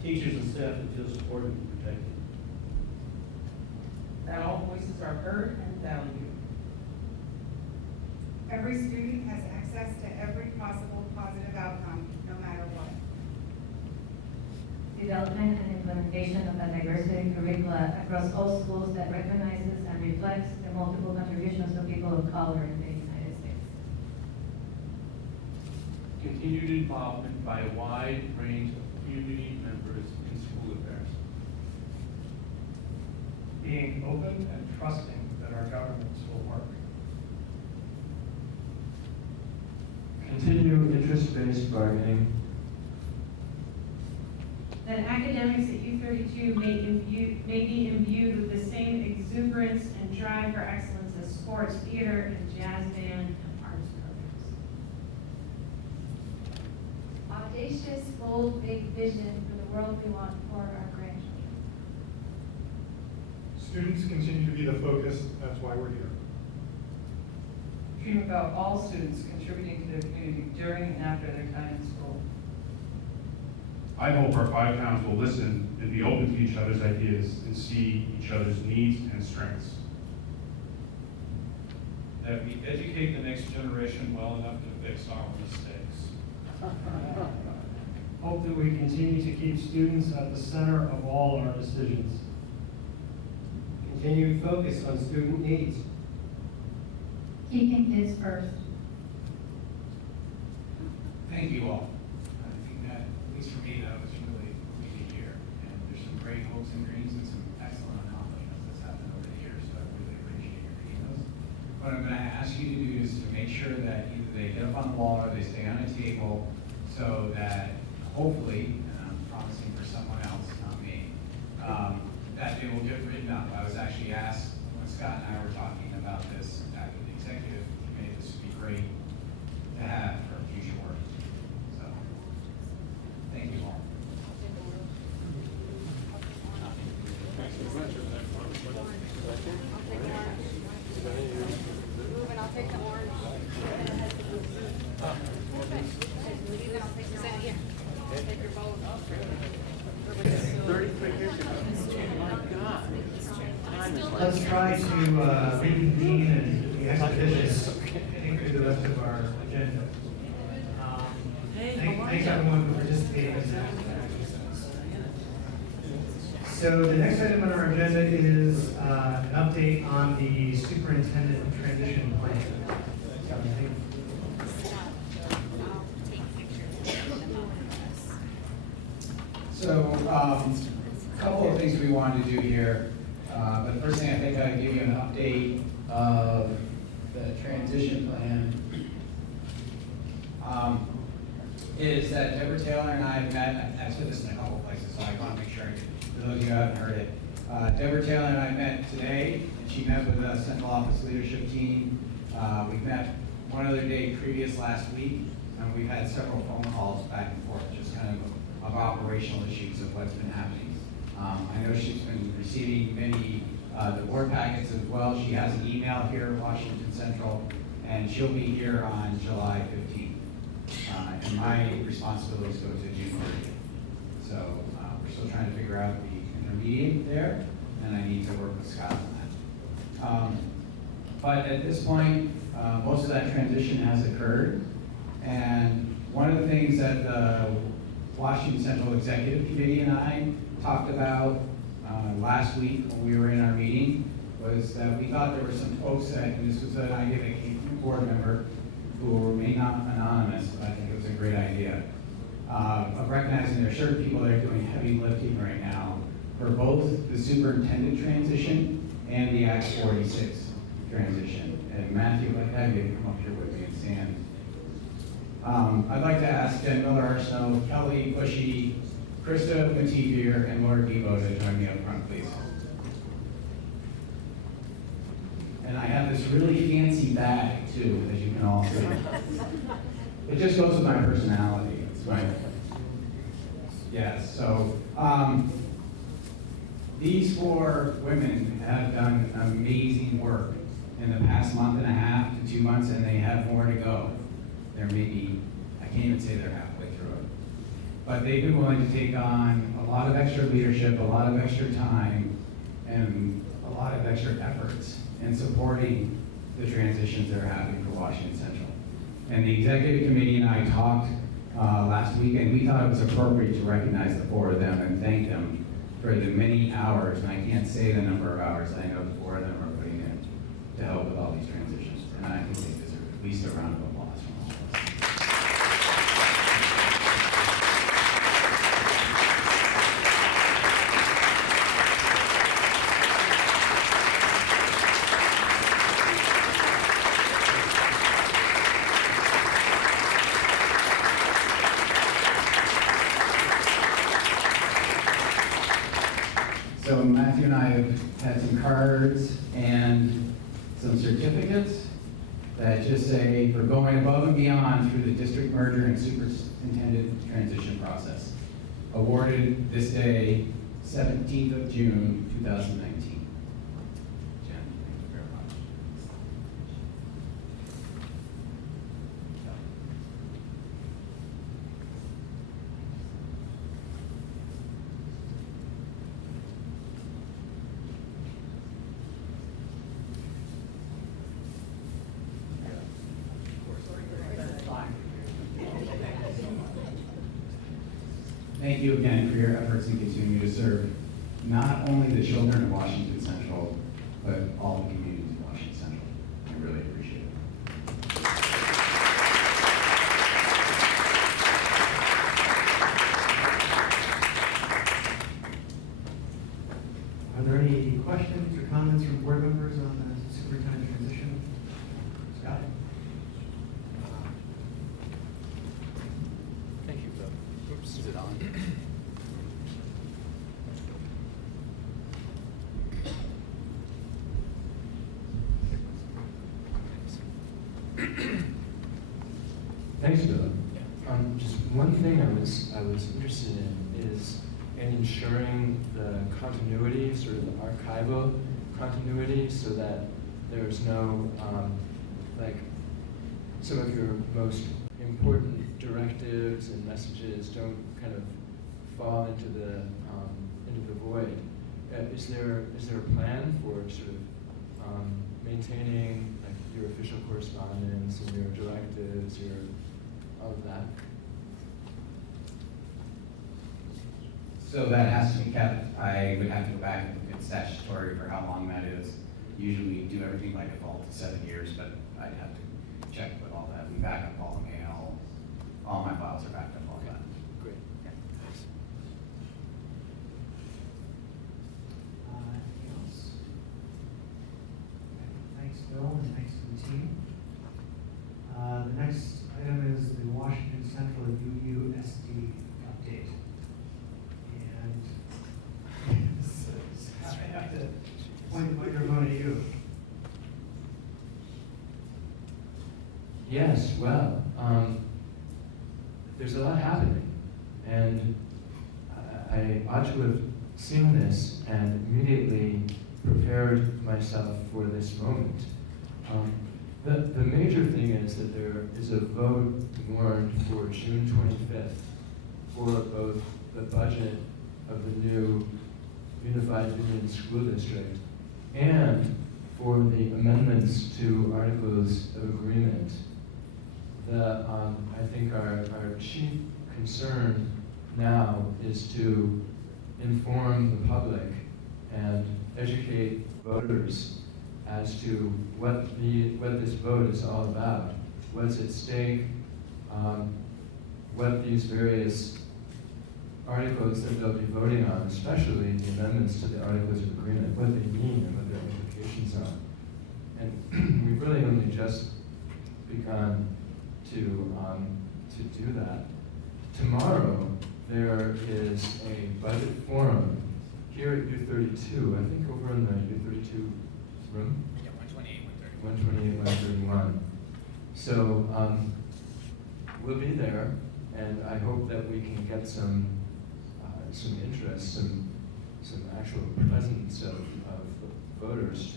Teachers and staff that feel supported and protected. That all voices are heard and valued. Every student has access to every possible positive outcome, no matter what. Development and implementation of a diversity curricula across all schools that recognizes and reflects the multiple contributions of people of color in the United States. Continued involvement by a wide range of community members in school affairs. Being open and trusting that our governments will work. Continue interest-based bargaining. That academics at U32 may be imbued with the same exuberance and drive for excellence as sports, theater, and jazz band and arts programs. Audacious, bold, big vision for the world we want for our grandchildren. Students continue to be the focus, that's why we're here. Dream about all students contributing to their community during and after their time in school. I hope our 5 towns will listen and be open to each other's ideas and see each other's needs and strengths. That we educate the next generation well enough to fix our mistakes. Hope that we continue to keep students at the center of all our decisions. Continued focus on student needs. Keeping kids first. Thank you all. I think that, at least for me, that was really a year. And there's some great hopes and dreams and some excellent accomplishments that's happened over the years, so I really appreciate your reading those. What I'm going to ask you to do is to make sure that either they get up on the wall or they stay on a table so that hopefully, and I'm promising for someone else, not me, that they will get written up. I was actually asked when Scott and I were talking about this after the executive committee, this would be great to have for future work. So, thank you all. I'll take the orange. I'll take the set here. Take your bowl. 33 years ago. My God. Let's try to reconvene and be expeditious and through the rest of our agenda. Thanks everyone for participating in that exercise. So the next item on our agenda is an update on the superintendent transition plan. So, a couple of things we wanted to do here. But the first thing, I think I'd give you an update of the transition plan. is that Deborah Taylor and I have met, I've said this in a couple places, so I want to make sure, for those of you who haven't heard it. Deborah Taylor and I met today, and she met with the central office leadership team. We've met one other day previous last week, and we've had several phone calls back and forth, just kind of operational issues of what's been happening. I know she's been receiving many the board packets as well. She has an email here at Washington Central, and she'll be here on July 15th. And my responsibilities go to June 30th. So we're still trying to figure out the intermediate there, and I need to work with Scott on that. But at this point, most of that transition has occurred. And one of the things that the Washington Central Executive Committee and I talked about last week when we were in our meeting was that we thought there were some folks that, and this was an idea that came from a board member who remain not anonymous, but I think it was a great idea, of recognizing there are certain people that are doing heavy lifting right now for both the superintendent transition and the Act 46 transition. And Matthew, I'd have you come up here with me and stand. I'd like to ask Jen Miller-Arsenault, Kelly Bushy, Krista Mativier, and Laura Debo to join me up front, please. And I have this really fancy bag, too, as you can all see. It just goes with my personality. It's my, yes, so these four women have done amazing work in the past month and a half to 2 months, and they have more to go. They're maybe, I can't even say they're halfway through it. But they've been willing to take on a lot of extra leadership, a lot of extra time, and a lot of extra efforts in supporting the transitions that are happening for Washington Central. And the executive committee and I talked last week, and we thought it was appropriate to recognize the four of them and thank them for the many hours, and I can't say the number of hours I know the four of them are putting in to help with all these transitions. And I think they deserve at least a round of applause from all of us. So Matthew and I have had some cards and some certificates that just say for going above and beyond through the district merger and superintendent transition process. Awarded this day, 17th of June, 2019. Jen, thank you very much. Thank you again for your efforts in continuing to serve not only the children of Washington Central, but all the communities of Washington Central. I really appreciate it. Are there any questions or comments from board members on the superintendent transition? Scott? Thank you, Bill. Oops, is it on? Thanks, Bill. Just one thing I was interested in is in ensuring the continuity, sort of the archival continuity, so that there's no like some of your most important directives and messages don't kind of fall into the void. Is there a plan for sort of maintaining like your official correspondence and your directives, your all of that? So that has to be kept. I would have to go back and look at statutory for how long that is. Usually we do everything by default to 7 years, but I'd have to check with all that. We back up all the mail. All my files are backed up, all that. Great. Anything else? Okay, thanks, Bill, and thanks to the team. The next item is the Washington Central UU Yes, well, there's a lot happening, and I ought to have seen this and immediately prepared myself for this moment. The major thing is that there is a vote warned for June 25th for both the budget of the new Unified Union School District and for the amendments to Articles of Agreement. I think our chief concern now is to inform the public and educate voters as to what this vote is all about, what's at stake, what these various articles that they'll be voting on, especially the amendments to the Articles of Agreement, what they mean and what their implications are. And we've really only just begun to do that. Tomorrow, there is a budget forum here at U32, I think over in the U32 room? Yeah, 128, 128, 131. So we'll be there, and I hope that we can get some interest, some actual presence of voters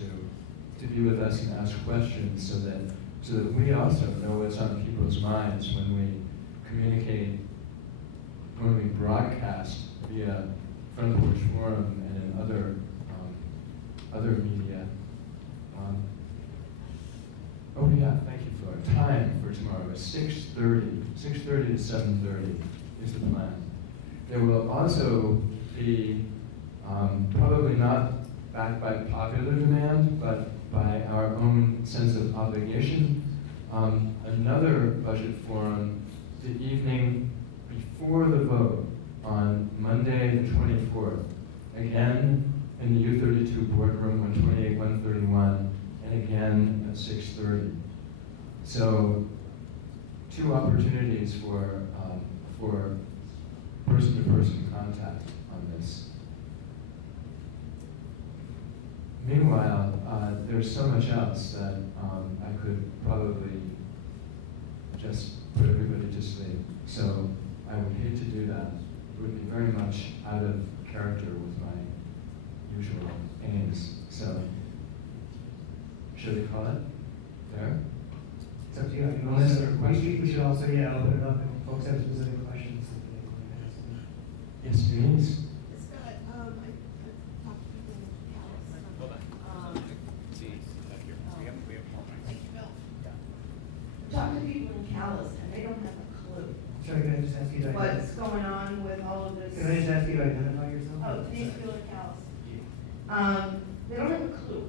to be with us and ask questions, so that we also know what's on people's minds when we communicate, when we broadcast via Front Porch Forum and in other media. Oh yeah, thank you, Flora. Time for tomorrow is 6:30 to 7:30 is the plan. There will also be, probably not backed by popular demand, but by our own sense of obligation, another budget forum the evening before the vote on Monday the 24th, again in the U32 boardroom, 128, 131, and again at 6:30. So 2 opportunities for person-to-person contact on this. Meanwhile, there's so much else that I could probably just put everybody to sleep. So I would hate to do that. It would be very much out of character with my usual aims. So, should we call it there? It's up to you. I mean, Unless also, there are questions. we should also, open it up if folks have specific questions that they want to ask. Yes, Denise? Scott, I talked to people in Calais. Hold on. See, here, we have more mics. Thank you, Bill. Talk to people in Calais, and they don't have a clue Sorry, can I just ask you to what's going on with all of this. Can I just ask you to identify yourself? Oh, Denise Bill in Calais. They don't have a clue.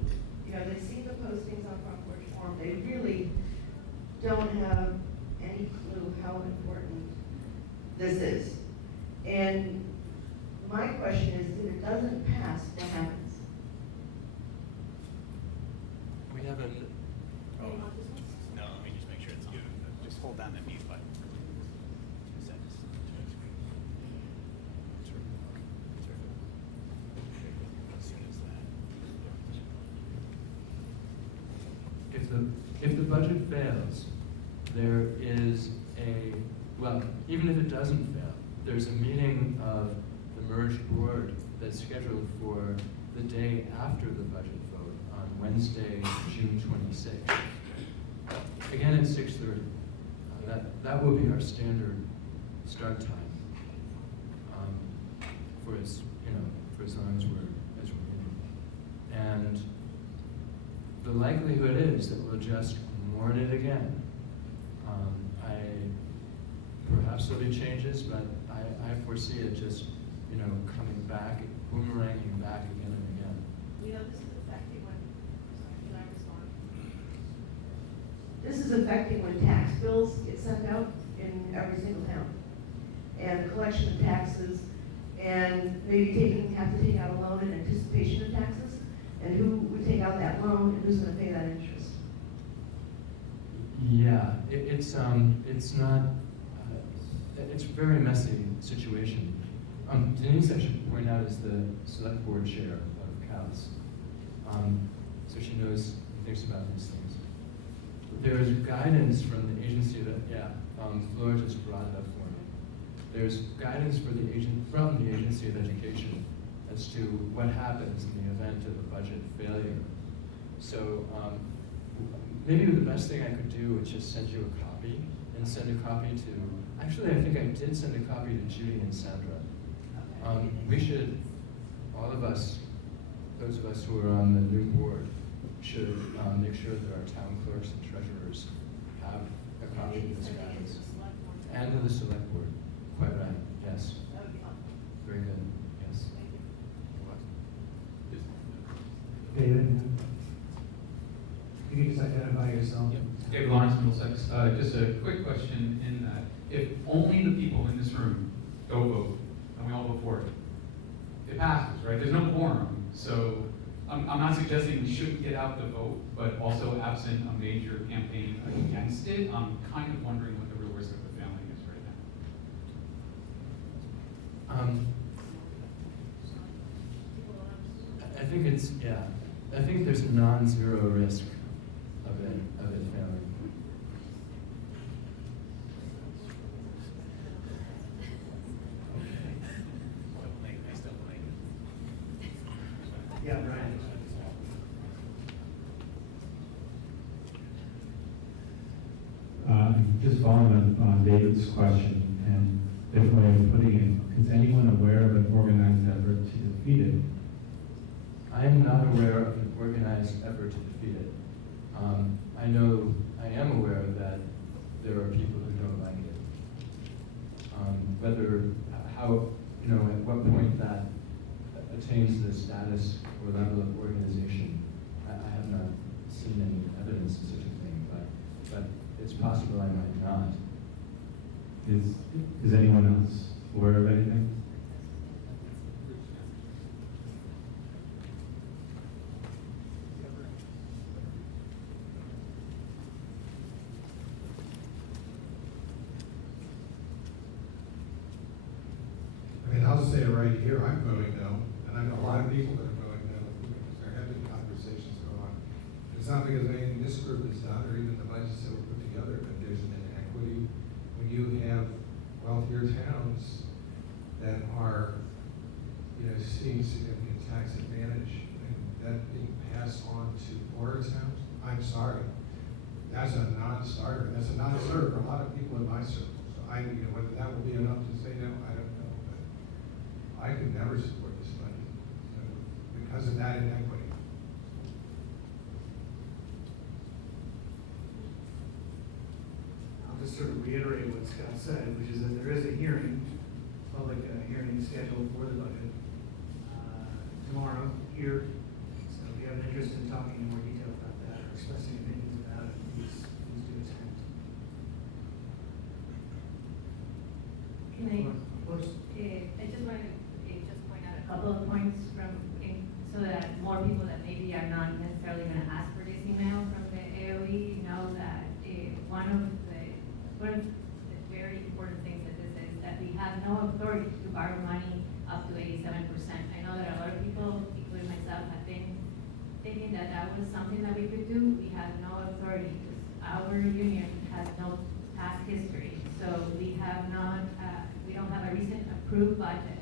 You know, they see the postings on Front Porch Forum. They really don't have any clue how important this is. And my question is, if it doesn't pass, what happens? We have a... Oh, no, let me just make sure it's on. Just hold down that mute button. 2 seconds. As soon as that. If the budget fails, there is even if it doesn't fail, there's a meeting of the merged board that's scheduled for the day after the budget vote on Wednesday, June 26th. Again at 6:30. That will be our standard start time for as long as we're meeting. And the likelihood is that we'll just warn it again. Perhaps there'll be changes, but I foresee it just, coming back, boomeranging back again and again. You know, this is affecting when, can I respond? This is affecting when tax bills get sent out in every single town. And the collection of taxes, and maybe have to take out a loan in anticipation of taxes, and who would take out that loan, and who's gonna pay that interest? Yeah, it's not, it's a very messy situation. Denise, I should point out, is the select board chair of CALS. So she knows and thinks about these things. There's guidance from the agency that, Flora just brought it up for me. There's guidance from the Agency of Education as to what happens in the event of a budget failure. So maybe the best thing I could do is just send you a copy and send a copy to, actually I think I did send a copy to Judy and Sandra. We should, all of us, those of us who are on the new board, should make sure that our town clerks and treasurers have a copy of this guidance. And to the select board. Quite right, yes. Very good, yes. David? Can you just identify yourself? David Lawrence, Middlesex. Just a quick question in that if only the people in this room go vote, and we all vote for it, it passes, right? There's no quorum. So I'm not suggesting we shouldn't get out the vote, but also absent a major campaign against it, I'm kind of wondering what the real risk of the family is right now. I think it's, I think there's a non-zero risk of it failing. Yeah, Brian. Just following on David's question and different way of putting it, is anyone aware of an organized effort to defeat it? I am not aware of an organized effort to defeat it. I am aware that there are people who don't like it. At what point that attains the status or level of organization, I have not seen any evidence of such a thing, but it's possible I might not. Is anyone else aware of anything? I mean, I'll just say it right here, I'm voting no, and I know a lot of people that are voting no, because there have been conversations going on. It's not because anything this group has done, or even the budgets that were put together, but there's an inequity. When you have wealthier towns that are, seeing significant tax advantage, and that being passed on to poorer towns, I'm sorry. That's a non-starter, that's a non-starter for a lot of people in my circle. So whether that will be enough to say no, I don't know. I could never support this budget because of that inequity. I'll just sort of reiterate what Scott said, which is that there is a hearing, public hearing scheduled for the budget tomorrow here. So if you have an interest in talking in more detail about that or expressing opinions about it, please do attend. Can I? Of course. I just wanted to point out a couple of points so that more people that maybe are not necessarily going to ask for this email from the AOE know that one of the very important things that this is that we have no authority to borrow money up to 87%. I know that a lot of people, including myself, have been thinking that that was something that we could do. We have no authority because our union has no past history. So we have not, we don't have a recent approved budget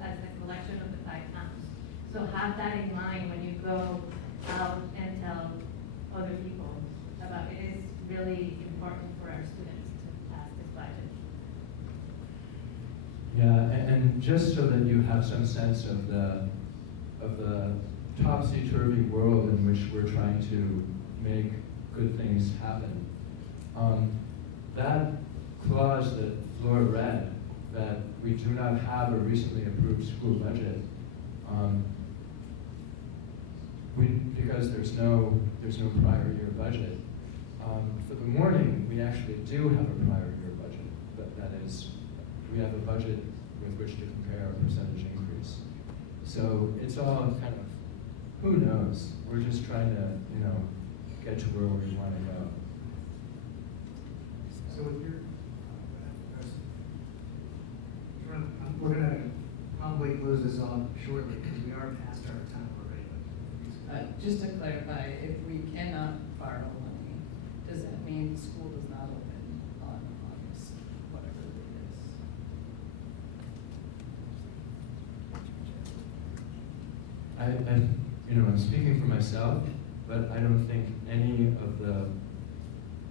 as the collection of the 5 towns. So have that in mind when you go out and tell other people about it. It is really important for our students to pass this budget. Yeah, and just so that you have some sense of the topsy-turvy world in which we're trying to make good things happen, that clause that Flora read, that we do not have a recently approved school budget, because there's no prior year budget. For the morning, we actually do have a prior year budget. That is, we have a budget with which to compare a percentage increase. So it's all kind of, who knows? We're just trying to, get to where we want to go. So with your, we're going to probably close this off shortly because we are past our time already. Just to clarify, if we cannot borrow money, does I'm speaking for myself, but I don't think any of the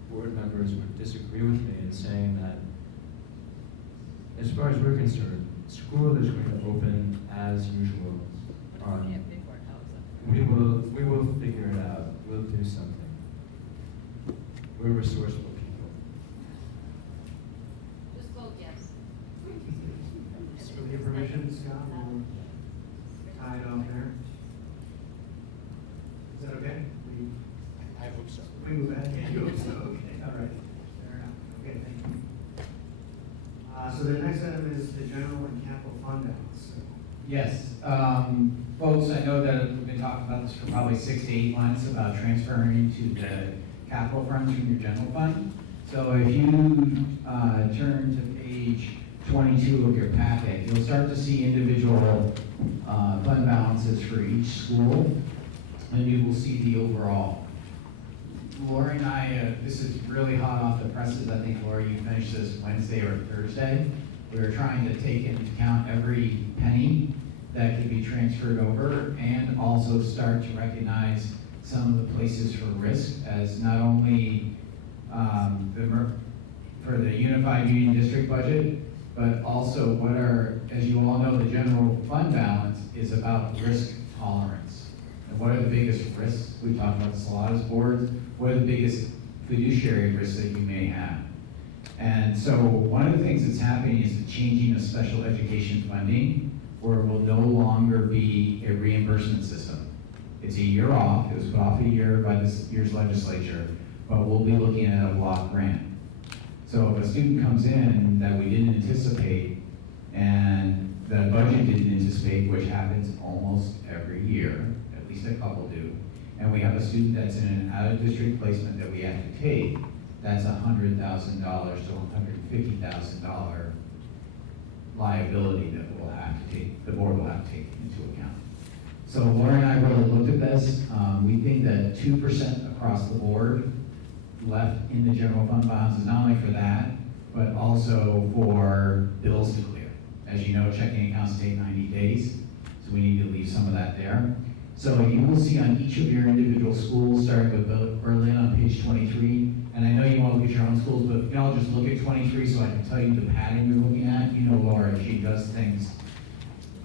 board members would disagree with me in saying that, as far as we're concerned, school is going to open as usual. We will figure it out. We'll do something. We're resourceful people. Just vote yes. So with your permission, Scott, we'll tie it off there. Is that okay? I hope so. We move ahead. You hope so, okay, all right. Fair enough. Okay, thank you. So the next item is the general and capital fund balance. Yes, folks, I know that we've been talking about this for probably 6 to 8 months about transferring to the capital funds from your general fund. So if you turn to page 22 of your packet, you'll start to see individual fund balances for each school, and you will see the overall. Lori and I, this is really hot off the presses. I think, Lori, you finished this Wednesday or Thursday. We were trying to take into account every penny that could be transferred over and also start to recognize some of the places for risk as not only for the Unified Union District budget, but also what are, as you all know, the general fund balance is about risk tolerance. And what are the biggest risks? We talked about this a lot as boards. What are the biggest fiduciary risks that you may have? And so one of the things that's happening is the changing of special education funding, where it will no longer be a reimbursement system. It's a year off. It was put off a year by this year's legislature, but we'll be looking at a block grant. So if a student comes in that we didn't anticipate and the budget didn't anticipate, which happens almost every year, at least a couple do, and we have a student that's in an out-of-district placement that we have to take, that's $100,000 to $150,000 liability that we'll have to take, the board will have to take into account. So Laura and I really looked at this. We think that 2% across the board left in the general fund balance is not only for that, but also for bills to clear. As you know, checking accounts take 90 days, so we need to leave some of that there. So you will see on each of your individual schools, starting with Berlin on page 23, and I know you want to look at your own schools, but you know, I'll just look at 23 so I can tell you the pattern you're looking at. You know Laura, she does things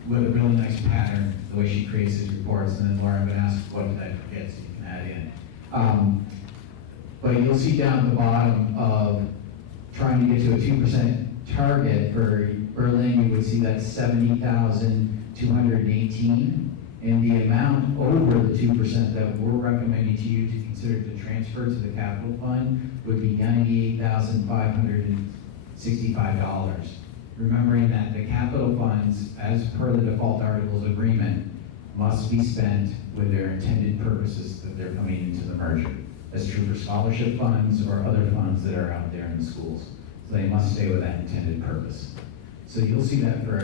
with a really nice pattern, the way she creates these reports, and then Laura, I'm going to ask what did I forget so you can add in. But you'll see down at the bottom of trying to get to a 2% target for Berlin, you would see that 70,218. And the amount over the 2% that we're recommending to you to consider to transfer to the capital fund would be $98,565. Remembering that the capital funds, as per the default articles agreement, must be spent with their intended purposes that they're coming into the merger. That's true for scholarship funds or other funds that are out there in the schools. So they must stay with that intended purpose. So you'll see that for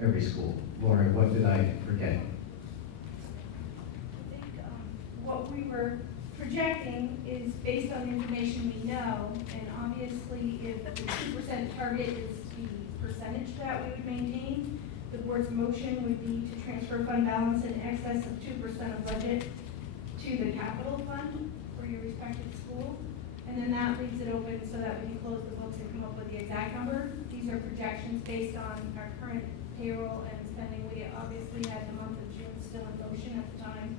every school. Lori, what did I forget? I think what we were projecting is based on the information we know, and obviously if the 2% target is the percentage that we would maintain, the board's motion would be to transfer fund balance in excess of 2% of budget to the capital fund for your respective school. And then that leaves it open so that we can close the books and come up with the exact number. These are projections based on our current payroll and spending. We obviously had the month of June still in motion at the time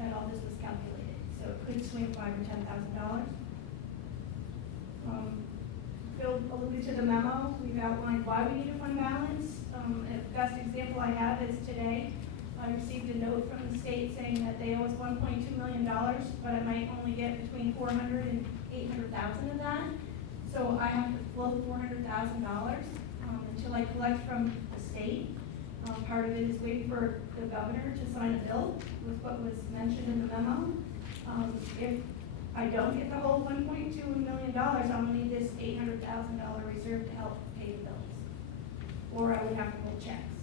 that all this was calculated. So it could swing $5,000 or $10,000. Bill alluded to the memo. We've outlined why we need a fund balance. The best example I have is today. I received a note from the state saying that they owe us $1.2 million, but I might only get between $400,000 and $800,000 of that. So I have to float $400,000 until I collect from the state. Part of it is waiting for the governor to sign a bill with what was mentioned in the memo. If I don't get the whole $1.2 million, I'm gonna need this $800,000 reserve to help pay the bills. Or I would have to roll checks.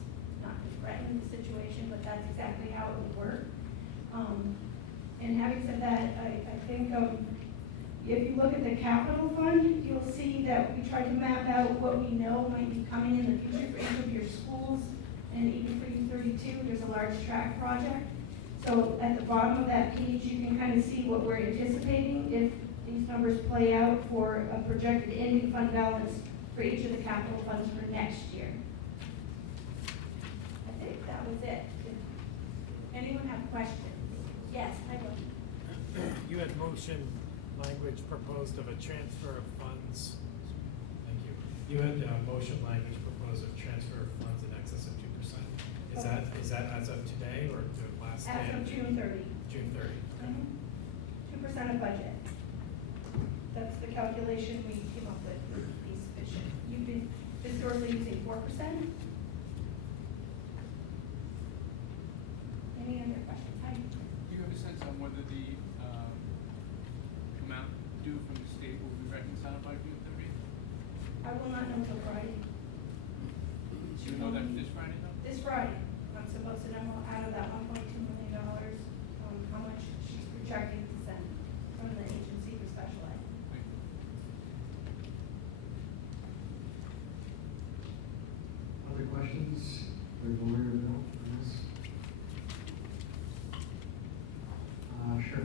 Not to threaten the situation, but that's exactly how it would work. And having said that, I think if you look at the capital fund, you'll see that we tried to map out what we know might be coming in the future for each of your schools and even for U32, there's a large track project. So at the bottom of that page, you can kind of see what we're anticipating if these numbers play out for a projected ending fund balance for each of the capital funds for next year. I think that was it. Anyone have questions? Yes, I will. You had motion language proposed of a transfer of funds. Thank you. You had motion language proposed of transfer of funds in excess of 2%. Is that as of today or the last day? As of June 30. June 30. Okay. 2% of budget. That's the calculation we came up with would be sufficient. You've been historically using 4%. Any other questions? Hi. Do you have a sense on whether the amount due from the state will be reconciled by June 30th? I will not know until Friday. Do you know that this Friday though? This Friday, I'm supposed to know out of that $1.2 million, how much she's projecting to send from the agency for special ed. Other questions for Gloria or Bill on this? Sure.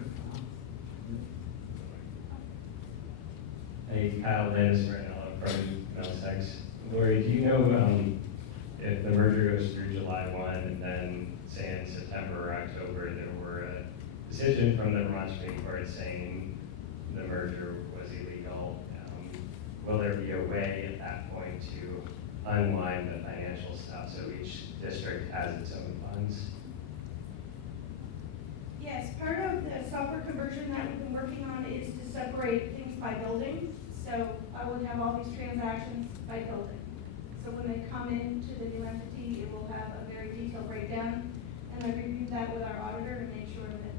Hey, Kyle Landis right now from Middlesex. Lori, do you know if the merger goes through July 1 and then say in September or October there were a decision from the Vermont Supreme Court saying the merger was illegal, will there be a way at that point to unwind the financial stuff so each district has its own funds? Yes, part of the software conversion that we've been working on is to separate things by building. So I would have all these transactions by building. So when they come into the new entity, it will have a very detailed breakdown. And I reviewed that with our auditor to make sure that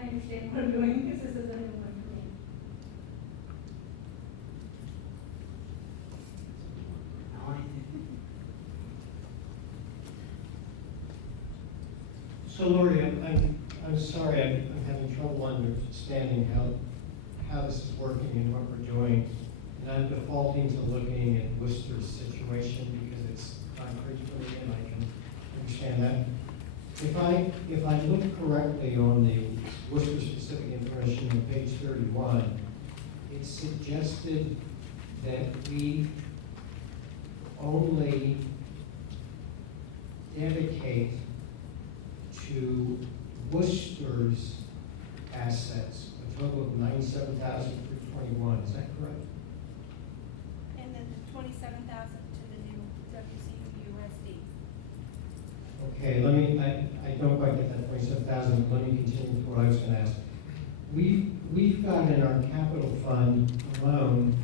I understand what I'm doing, because this is a new one for me. So Lori, I'm sorry, I'm having trouble understanding how this is working and what we're doing. And I'm defaulting to looking at Worcester's situation because it's concrete for me and I can understand that. If I look correctly on the Worcester specific information on page 31, it suggested that we only dedicate to Worcester's assets a total of $97,321. Is that correct? And then the 27,000 to the new WCUSD. Okay, I don't quite get that 27,000. Let me continue with what I was going to ask. We've got in our capital fund alone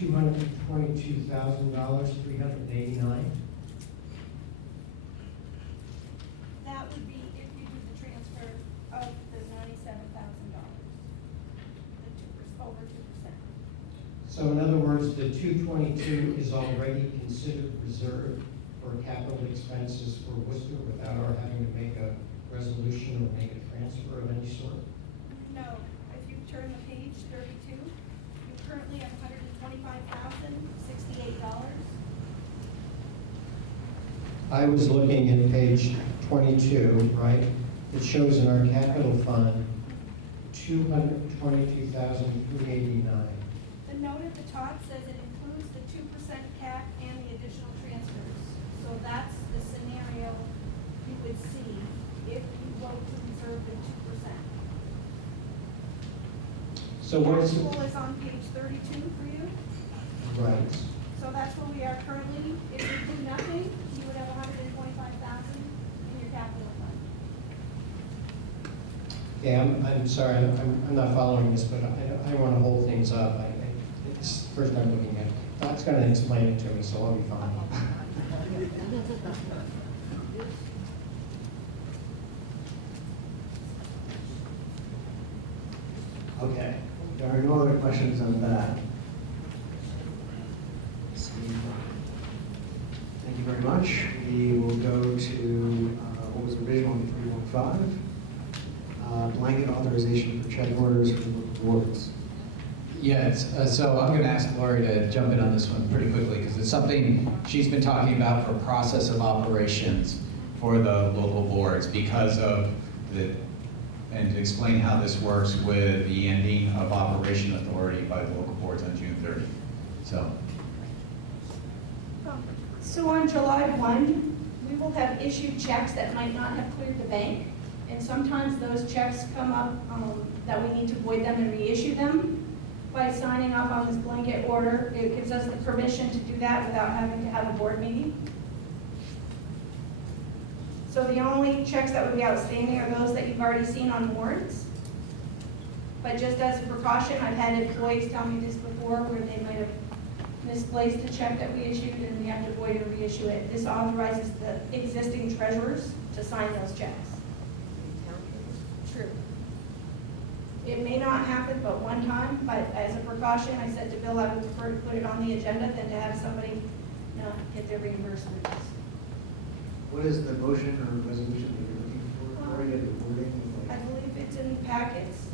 $222,000, 389. That would be if you do the transfer of the $97,000, over 2%. So in other words, the 222 is already considered reserved for capital expenses for Worcester without our having to make a resolution or make a transfer of any sort? No, if you turn the page 32, you currently have $125,068. I was looking at page 22, right? It shows in our capital fund, $222,389. The note at the top says it includes the 2% cap and the additional transfers. So that's the scenario you would see if you vote to reserve the 2%. So what is it? The actual is on page 32 for you. Right. So that's where we are currently. If you do nothing, you would have $125,000 in your capital fund. Okay, I'm sorry, I'm not following this, but I want to hold things up. It's the first time looking at it. That's going to explain it to me, so I'll be fine. Okay, there are no other questions on that. Thank you very much. We will go to what was originally 315, blanket authorization for check orders for the wards. Yeah, so I'm going to ask Lori to jump in on this one pretty quickly because it's something she's been talking about for process of operations for the local boards because of and to explain how this works with the ending of operation authority by the local boards on June 30th. So on July 1, we will have issued checks that might not have cleared the bank. And sometimes those checks come up that we need to void them and reissue them. By signing off on this blanket order, it gives us the permission to do that without having to have a board meeting. So the only checks that would be outstanding are those that you've already seen on warrants. But just as a precaution, I've had employees tell me this before where they might have misplaced a check that we issued and we have to void and reissue it. This authorizes the existing treasurers to sign those checks. True. It may not happen but one time, but as a precaution, I said to Bill I would prefer to put it on the agenda than to have somebody not get their reimbursements. What is the motion or resolution that you're looking for? Lori, the wording? I believe it's in the packets.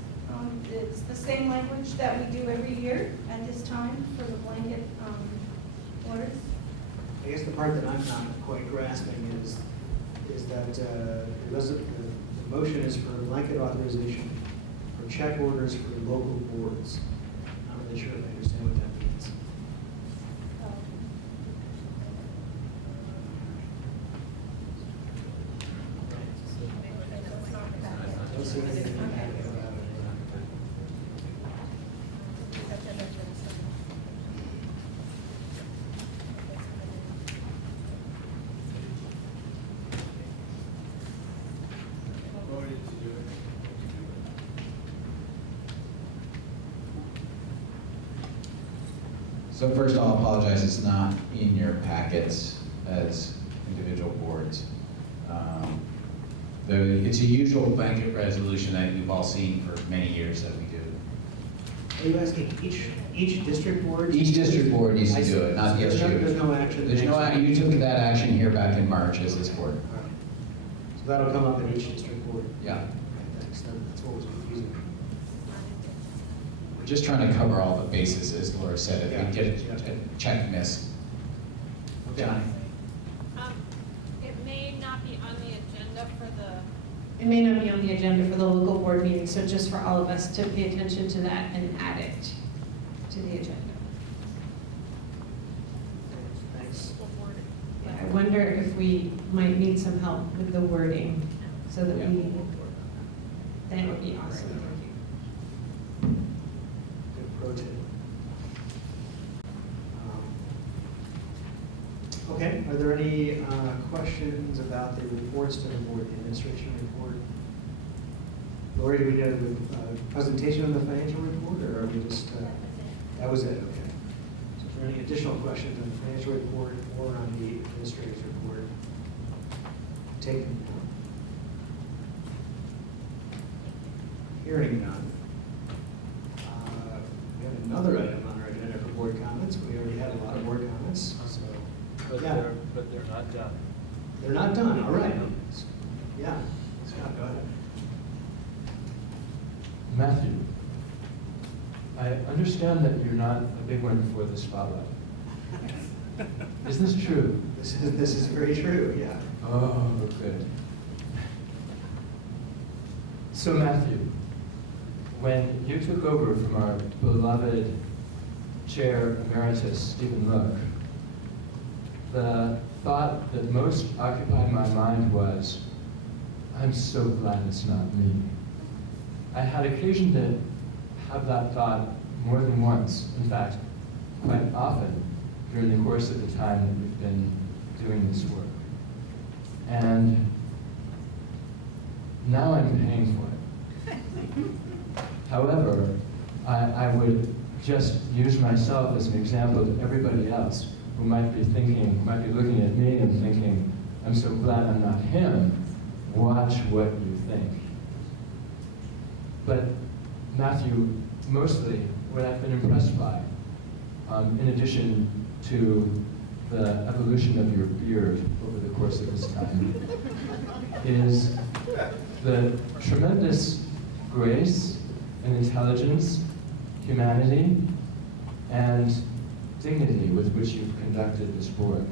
It's the same language that we do every year at this time for the blanket orders. I guess the part that I'm not quite grasping is that the motion is for blanket authorization for check orders for local boards. I'm not really sure if I understand what that means. I don't see anything in the packet about it. So first I'll apologize, it's not in your packets as individual boards. It's a usual blanket resolution that we've all seen for many years that we do. Are you asking each district board? Each district board needs to do it, not the There's SU. no action. There's no action, you took that action here back in March as this board. All right. So that'll come up in each district board. Yeah. Okay, thanks. That's what was confusing. We're just trying to cover all the bases, as Laura said, if we get Yeah. a check miss. Johnny? It may not be on the agenda for the. It may not be on the agenda for the local board meeting, so just for all of us to pay attention to that and add it to the agenda. Thanks. Yeah, I wonder if we might need some help with the wording so that we, that would be awesome. Good pro tip. Okay, are there any questions about the reports to the board, the administration report? Lori, do we have a presentation on the financial report, or are we just, that was it, okay. So if there are any additional questions on the financial report or on the administrator's report, take them now. Hearing none. We have another item on our agenda for board comments. We already had a lot of board comments, so. But Yeah. they're not done. They're not done, all right. Yeah, Scott, go ahead. Matthew, I understand that you're not a big one for the spotlight. Is this true? This is very true, yeah. Oh, good. So Matthew, when you took over from our beloved Chair Emeritus, Stephen Look, the thought that most occupied my mind was, I'm so glad it's not me. I had occasion to have that thought more than once, in fact, quite often during the course of the time that we've been doing this work. And now I'm paying for it. However, I would just use myself as an example to everybody else who might be looking at me and thinking, I'm so glad I'm not him. Watch what you think. But Matthew, mostly what I've been impressed by, in addition to the evolution of your beard over the course of this time, is the tremendous grace and intelligence humanity and dignity with which you've conducted this board.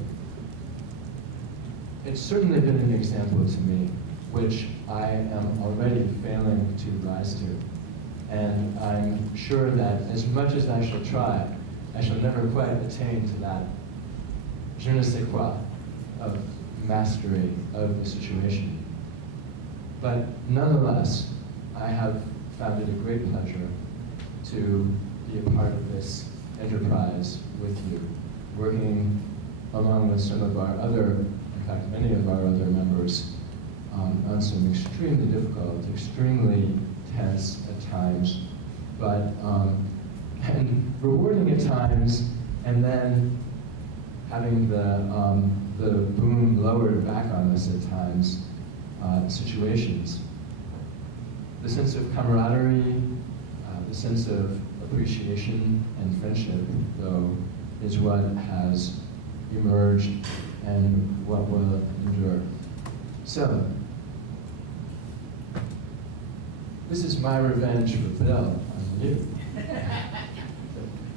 It's certainly been an example to me, which I am already failing to rise to. And I'm sure that as much as I shall try, I shall never quite attain to that je ne sais quoi of mastery of the situation. But nonetheless, I have found it a great pleasure to be a part of this enterprise with you, working along with some of our other, in fact, many of our other members on some extremely difficult, extremely tense at times, but and rewarding at times, and then having the boom lowered back on us at times situations. The sense of camaraderie, the sense of appreciation and friendship, though, is what has emerged and what will endure. So, this is my revenge for Bill on you.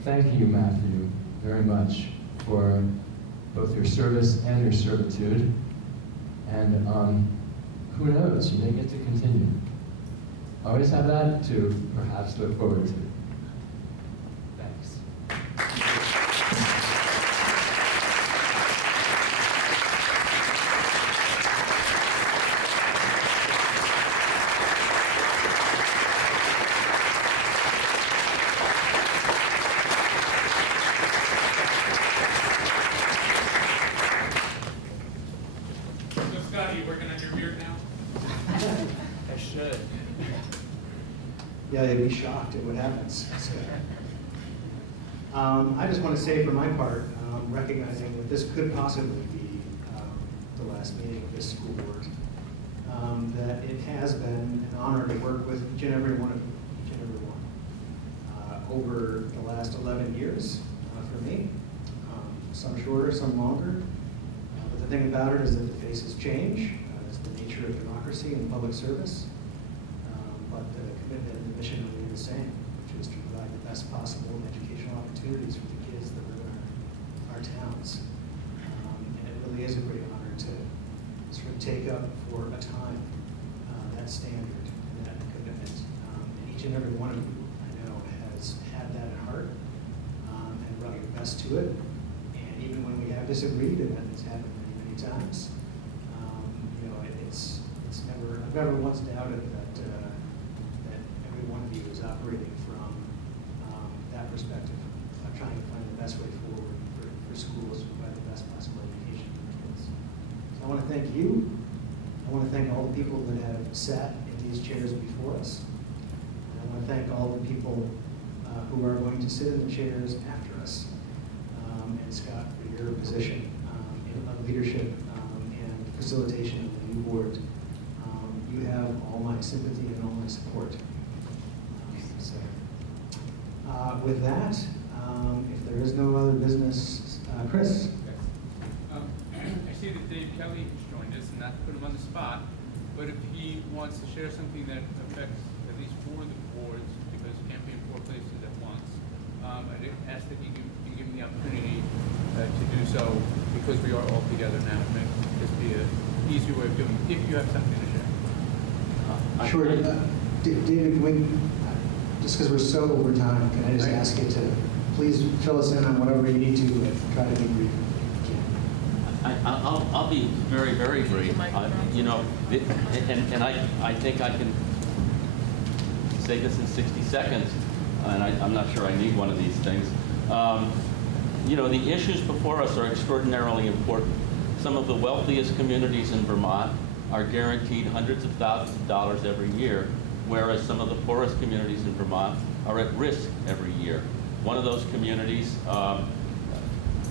Thank you, Matthew, very much for both your service and your servitude. And who knows, you may get to continue. Always have that to perhaps look forward to. Thanks. So Scotty, working on your beard now? I should. Yeah, you'd be shocked at what happens. I just want to say for my part, recognizing that this could possibly be the last meeting of this school board, that it has been an honor to work with each and every one of you, each and every one, over the last 11 years for me, some shorter, some longer. But the thing about it is that the faces change. It's the nature of democracy and public service. But the commitment and the mission remain the same, which is to provide the best possible educational opportunities for the kids that live in our towns. And it really is a great honor to sort of take up for a time that standard and that commitment. And each and every one of you, I know, has had that at heart and brought your best to it. And even when we have disagreed, and that has happened many, many times, you know, I've never once doubted that every one of you is operating from that perspective, trying to find the best way forward for schools to provide the best possible education for kids. So I want to thank you. I want to thank all the people that have sat in these chairs before us. And I want to thank all the people who are going to sit in the chairs after us. And Scott, for your position in leadership and facilitation of the new board. You have all my sympathy and all my support. With that, if there is no other business, Chris. I see that Dave Kelly has joined us, and not to put him on the spot, but if he wants to share something that affects at least 4 of the boards, because you can't be in 4 places at once, I'd ask that you give him the opportunity to do so, because we are all together now. It may just be an easier way of doing it, if you have something to share. Sure. David, just because we're so over time, can I just ask you to please fill us in on whatever you need to and try to be brief? I'll be very, very brief. You know, and I think I can say this in 60 seconds, and I'm not sure I need one of these things. You know, the issues before us are extraordinarily important. Some of the wealthiest communities in Vermont are guaranteed hundreds of thousands of dollars every year, whereas some of the poorest communities in Vermont are at risk every year. One of those communities,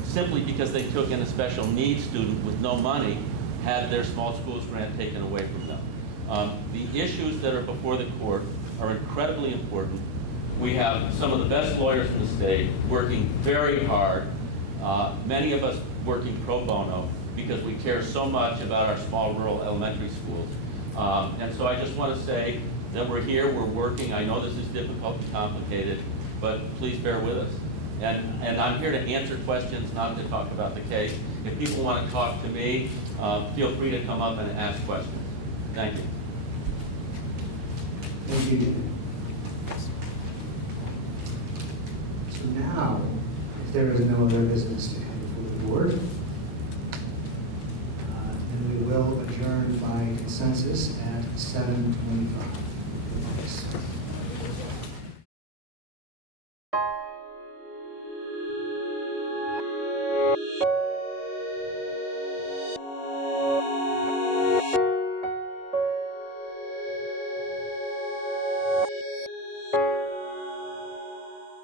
simply because they took in a special needs student with no money, had their small schools grant taken away from them. The issues that are before the court are incredibly important. We have some of the best lawyers in the state working very hard, many of us working pro bono, because we care so much about our small rural elementary schools. And so I just want to say that we're here, we're working. I know this is difficult and complicated, but please bear with us. And I'm here to answer questions, not to talk about the case. If people want to talk to me, feel free to come up and ask questions. Thank you. Thank you. So now, if there is no other business to come before the board, then we will adjourn by consensus at 7:25.